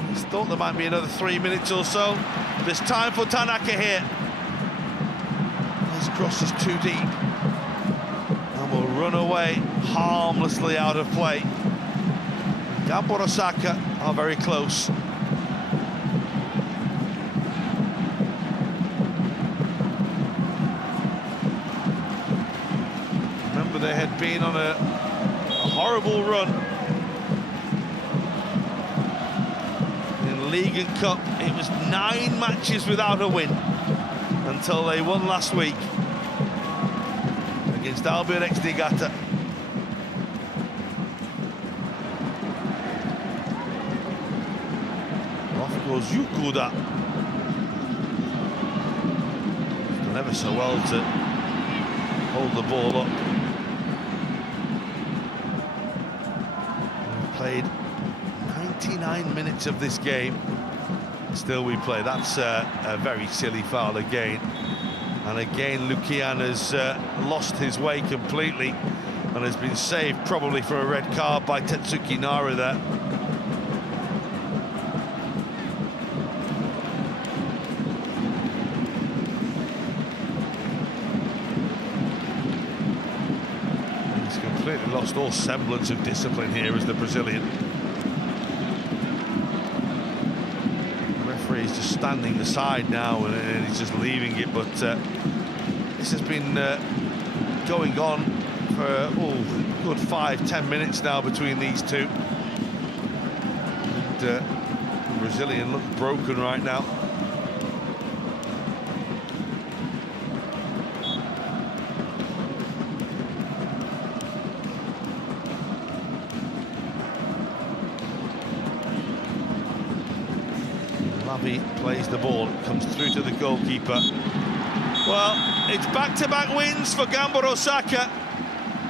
He's thought there might be another 3 minutes or so. There's time for Tanaka here. His cross is too deep. And will run away harmlessly out of play. Gamba Osaka are very close. They had been on a horrible run in League and Cup. It was 9 matches without a win until they won last week against Albion X Niigata. Off goes Yukuda. Done ever so well to hold the ball up. Played 99 minutes of this game, still we play. That's a very silly foul again, and again Lukian has lost his way completely and has been saved probably for a red card by Tetsuki Nara there. Completely lost all semblance of discipline here as the Brazilian. The referee is just standing aside now and he's just leaving it, but this has been going on for a good 5-10 minutes now between these two. And the Brazilian looks broken right now. Plays the ball, it comes through to the goalkeeper. Well, it's back-to-back wins for Gamba Osaka,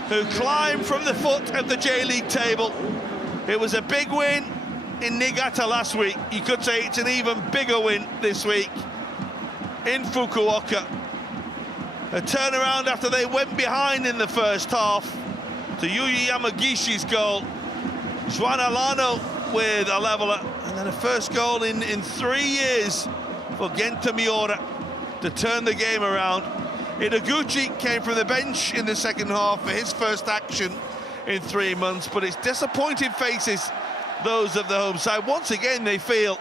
who climb from the foot of the J-League table. It was a big win in Niigata last week. You could say it's an even bigger win this week in Fukuoka. A turnaround after they went behind in the first half to Yuji Yamagishi's goal. Juan Alano with a leveller. And then a first goal in 3 years for Genta Miura to turn the game around. Ideguchi came from the bench in the second half for his first action in 3 months, but it's disappointed faces, those of the home side. Once again, they fail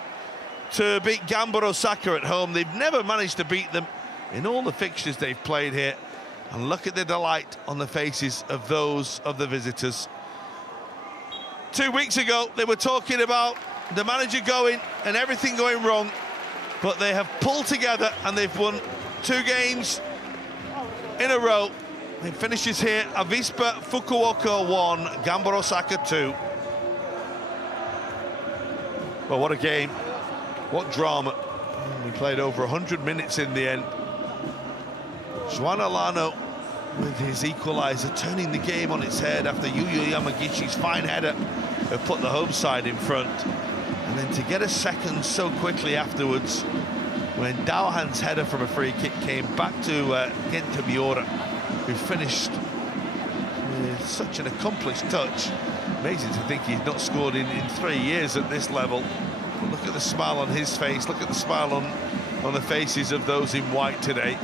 to beat Gamba Osaka at home. They've never managed to beat them in all the fixtures they've played here. And look at the delight on the faces of those of the visitors. 2 weeks ago, they were talking about the manager going and everything going wrong, but they have pulled together and they've won 2 games in a row. It finishes here, Avispa Fukuoka 1, Gamba Osaka 2. Well, what a game, what drama. We played over 100 minutes in the end. Juan Alano with his equaliser, turning the game on its head after Yuya Yamagichi's fine header have put the home side in front. And then to get a second so quickly afterwards, when Daohan's header from a free kick came back to Genta Miura, who finished with such an accomplished touch. Amazing to think he's not scored in 3 years at this level. But look at the smile on his face, look at the smile on the faces of those in white today.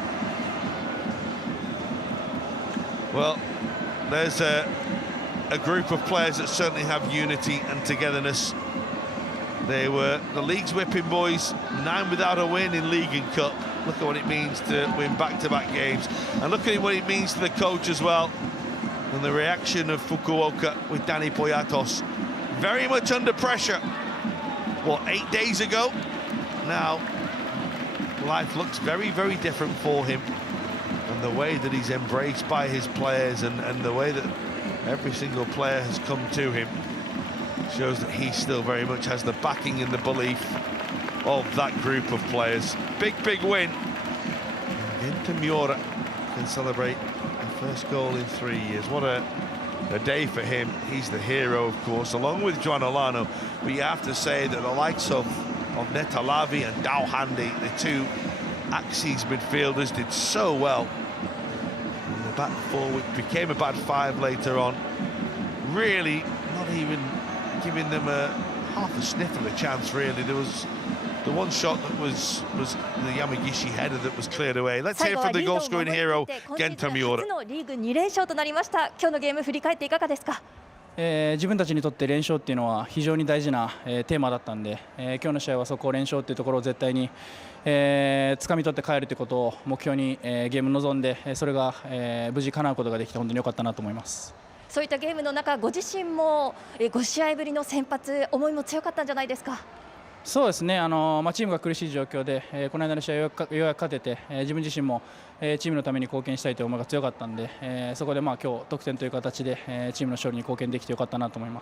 Well, there's a group of players that certainly have unity and togetherness. They were the league's whipping boys, 9 without a win in League and Cup. Look at what it means to win back-to-back games. And look at what it means to the coach as well. And the reaction of Fukuoka with Danny Poyatos. Very much under pressure. What, 8 days ago? Now, life looks very, very different for him. And the way that he's embraced by his players and the way that every single player has come to him shows that he still very much has the backing and the belief of that group of players. Big, big win. Genta Miura can celebrate the first goal in 3 years. What a day for him. He's the hero, of course, along with Juan Alano. But you have to say that the likes of Netalavi and Daohandi, the 2 Axis midfielders, did so well. And the back 4, which became a bad 5 later on, really not even giving them half a sniff of a chance, really. There was the one shot that was the Yamagishi header that was cleared away. Let's hear from the goal-scoring hero, Genta Miura. リーグ2連勝となりました。今日のゲーム振り返っていかがですか？自分たちにとって連勝っていうのは非常に大事なテーマだったんで、今日の試合はそこを連勝っていうところを絶対に掴み取って帰るということを目標にゲームに臨んで、それが無事叶うことができて本当に良かったなと思います。そういったゲームの中、ご自身も5試合ぶりの先発、思いも強かったんじゃないですか？そうですね、チームが苦しい状況で、この間の試合ようやく勝てて、自分自身も、チームのために貢献したいという思いが強かったんで、そこで今日得点という形で、チームの勝利に貢献できてよかったなと思います。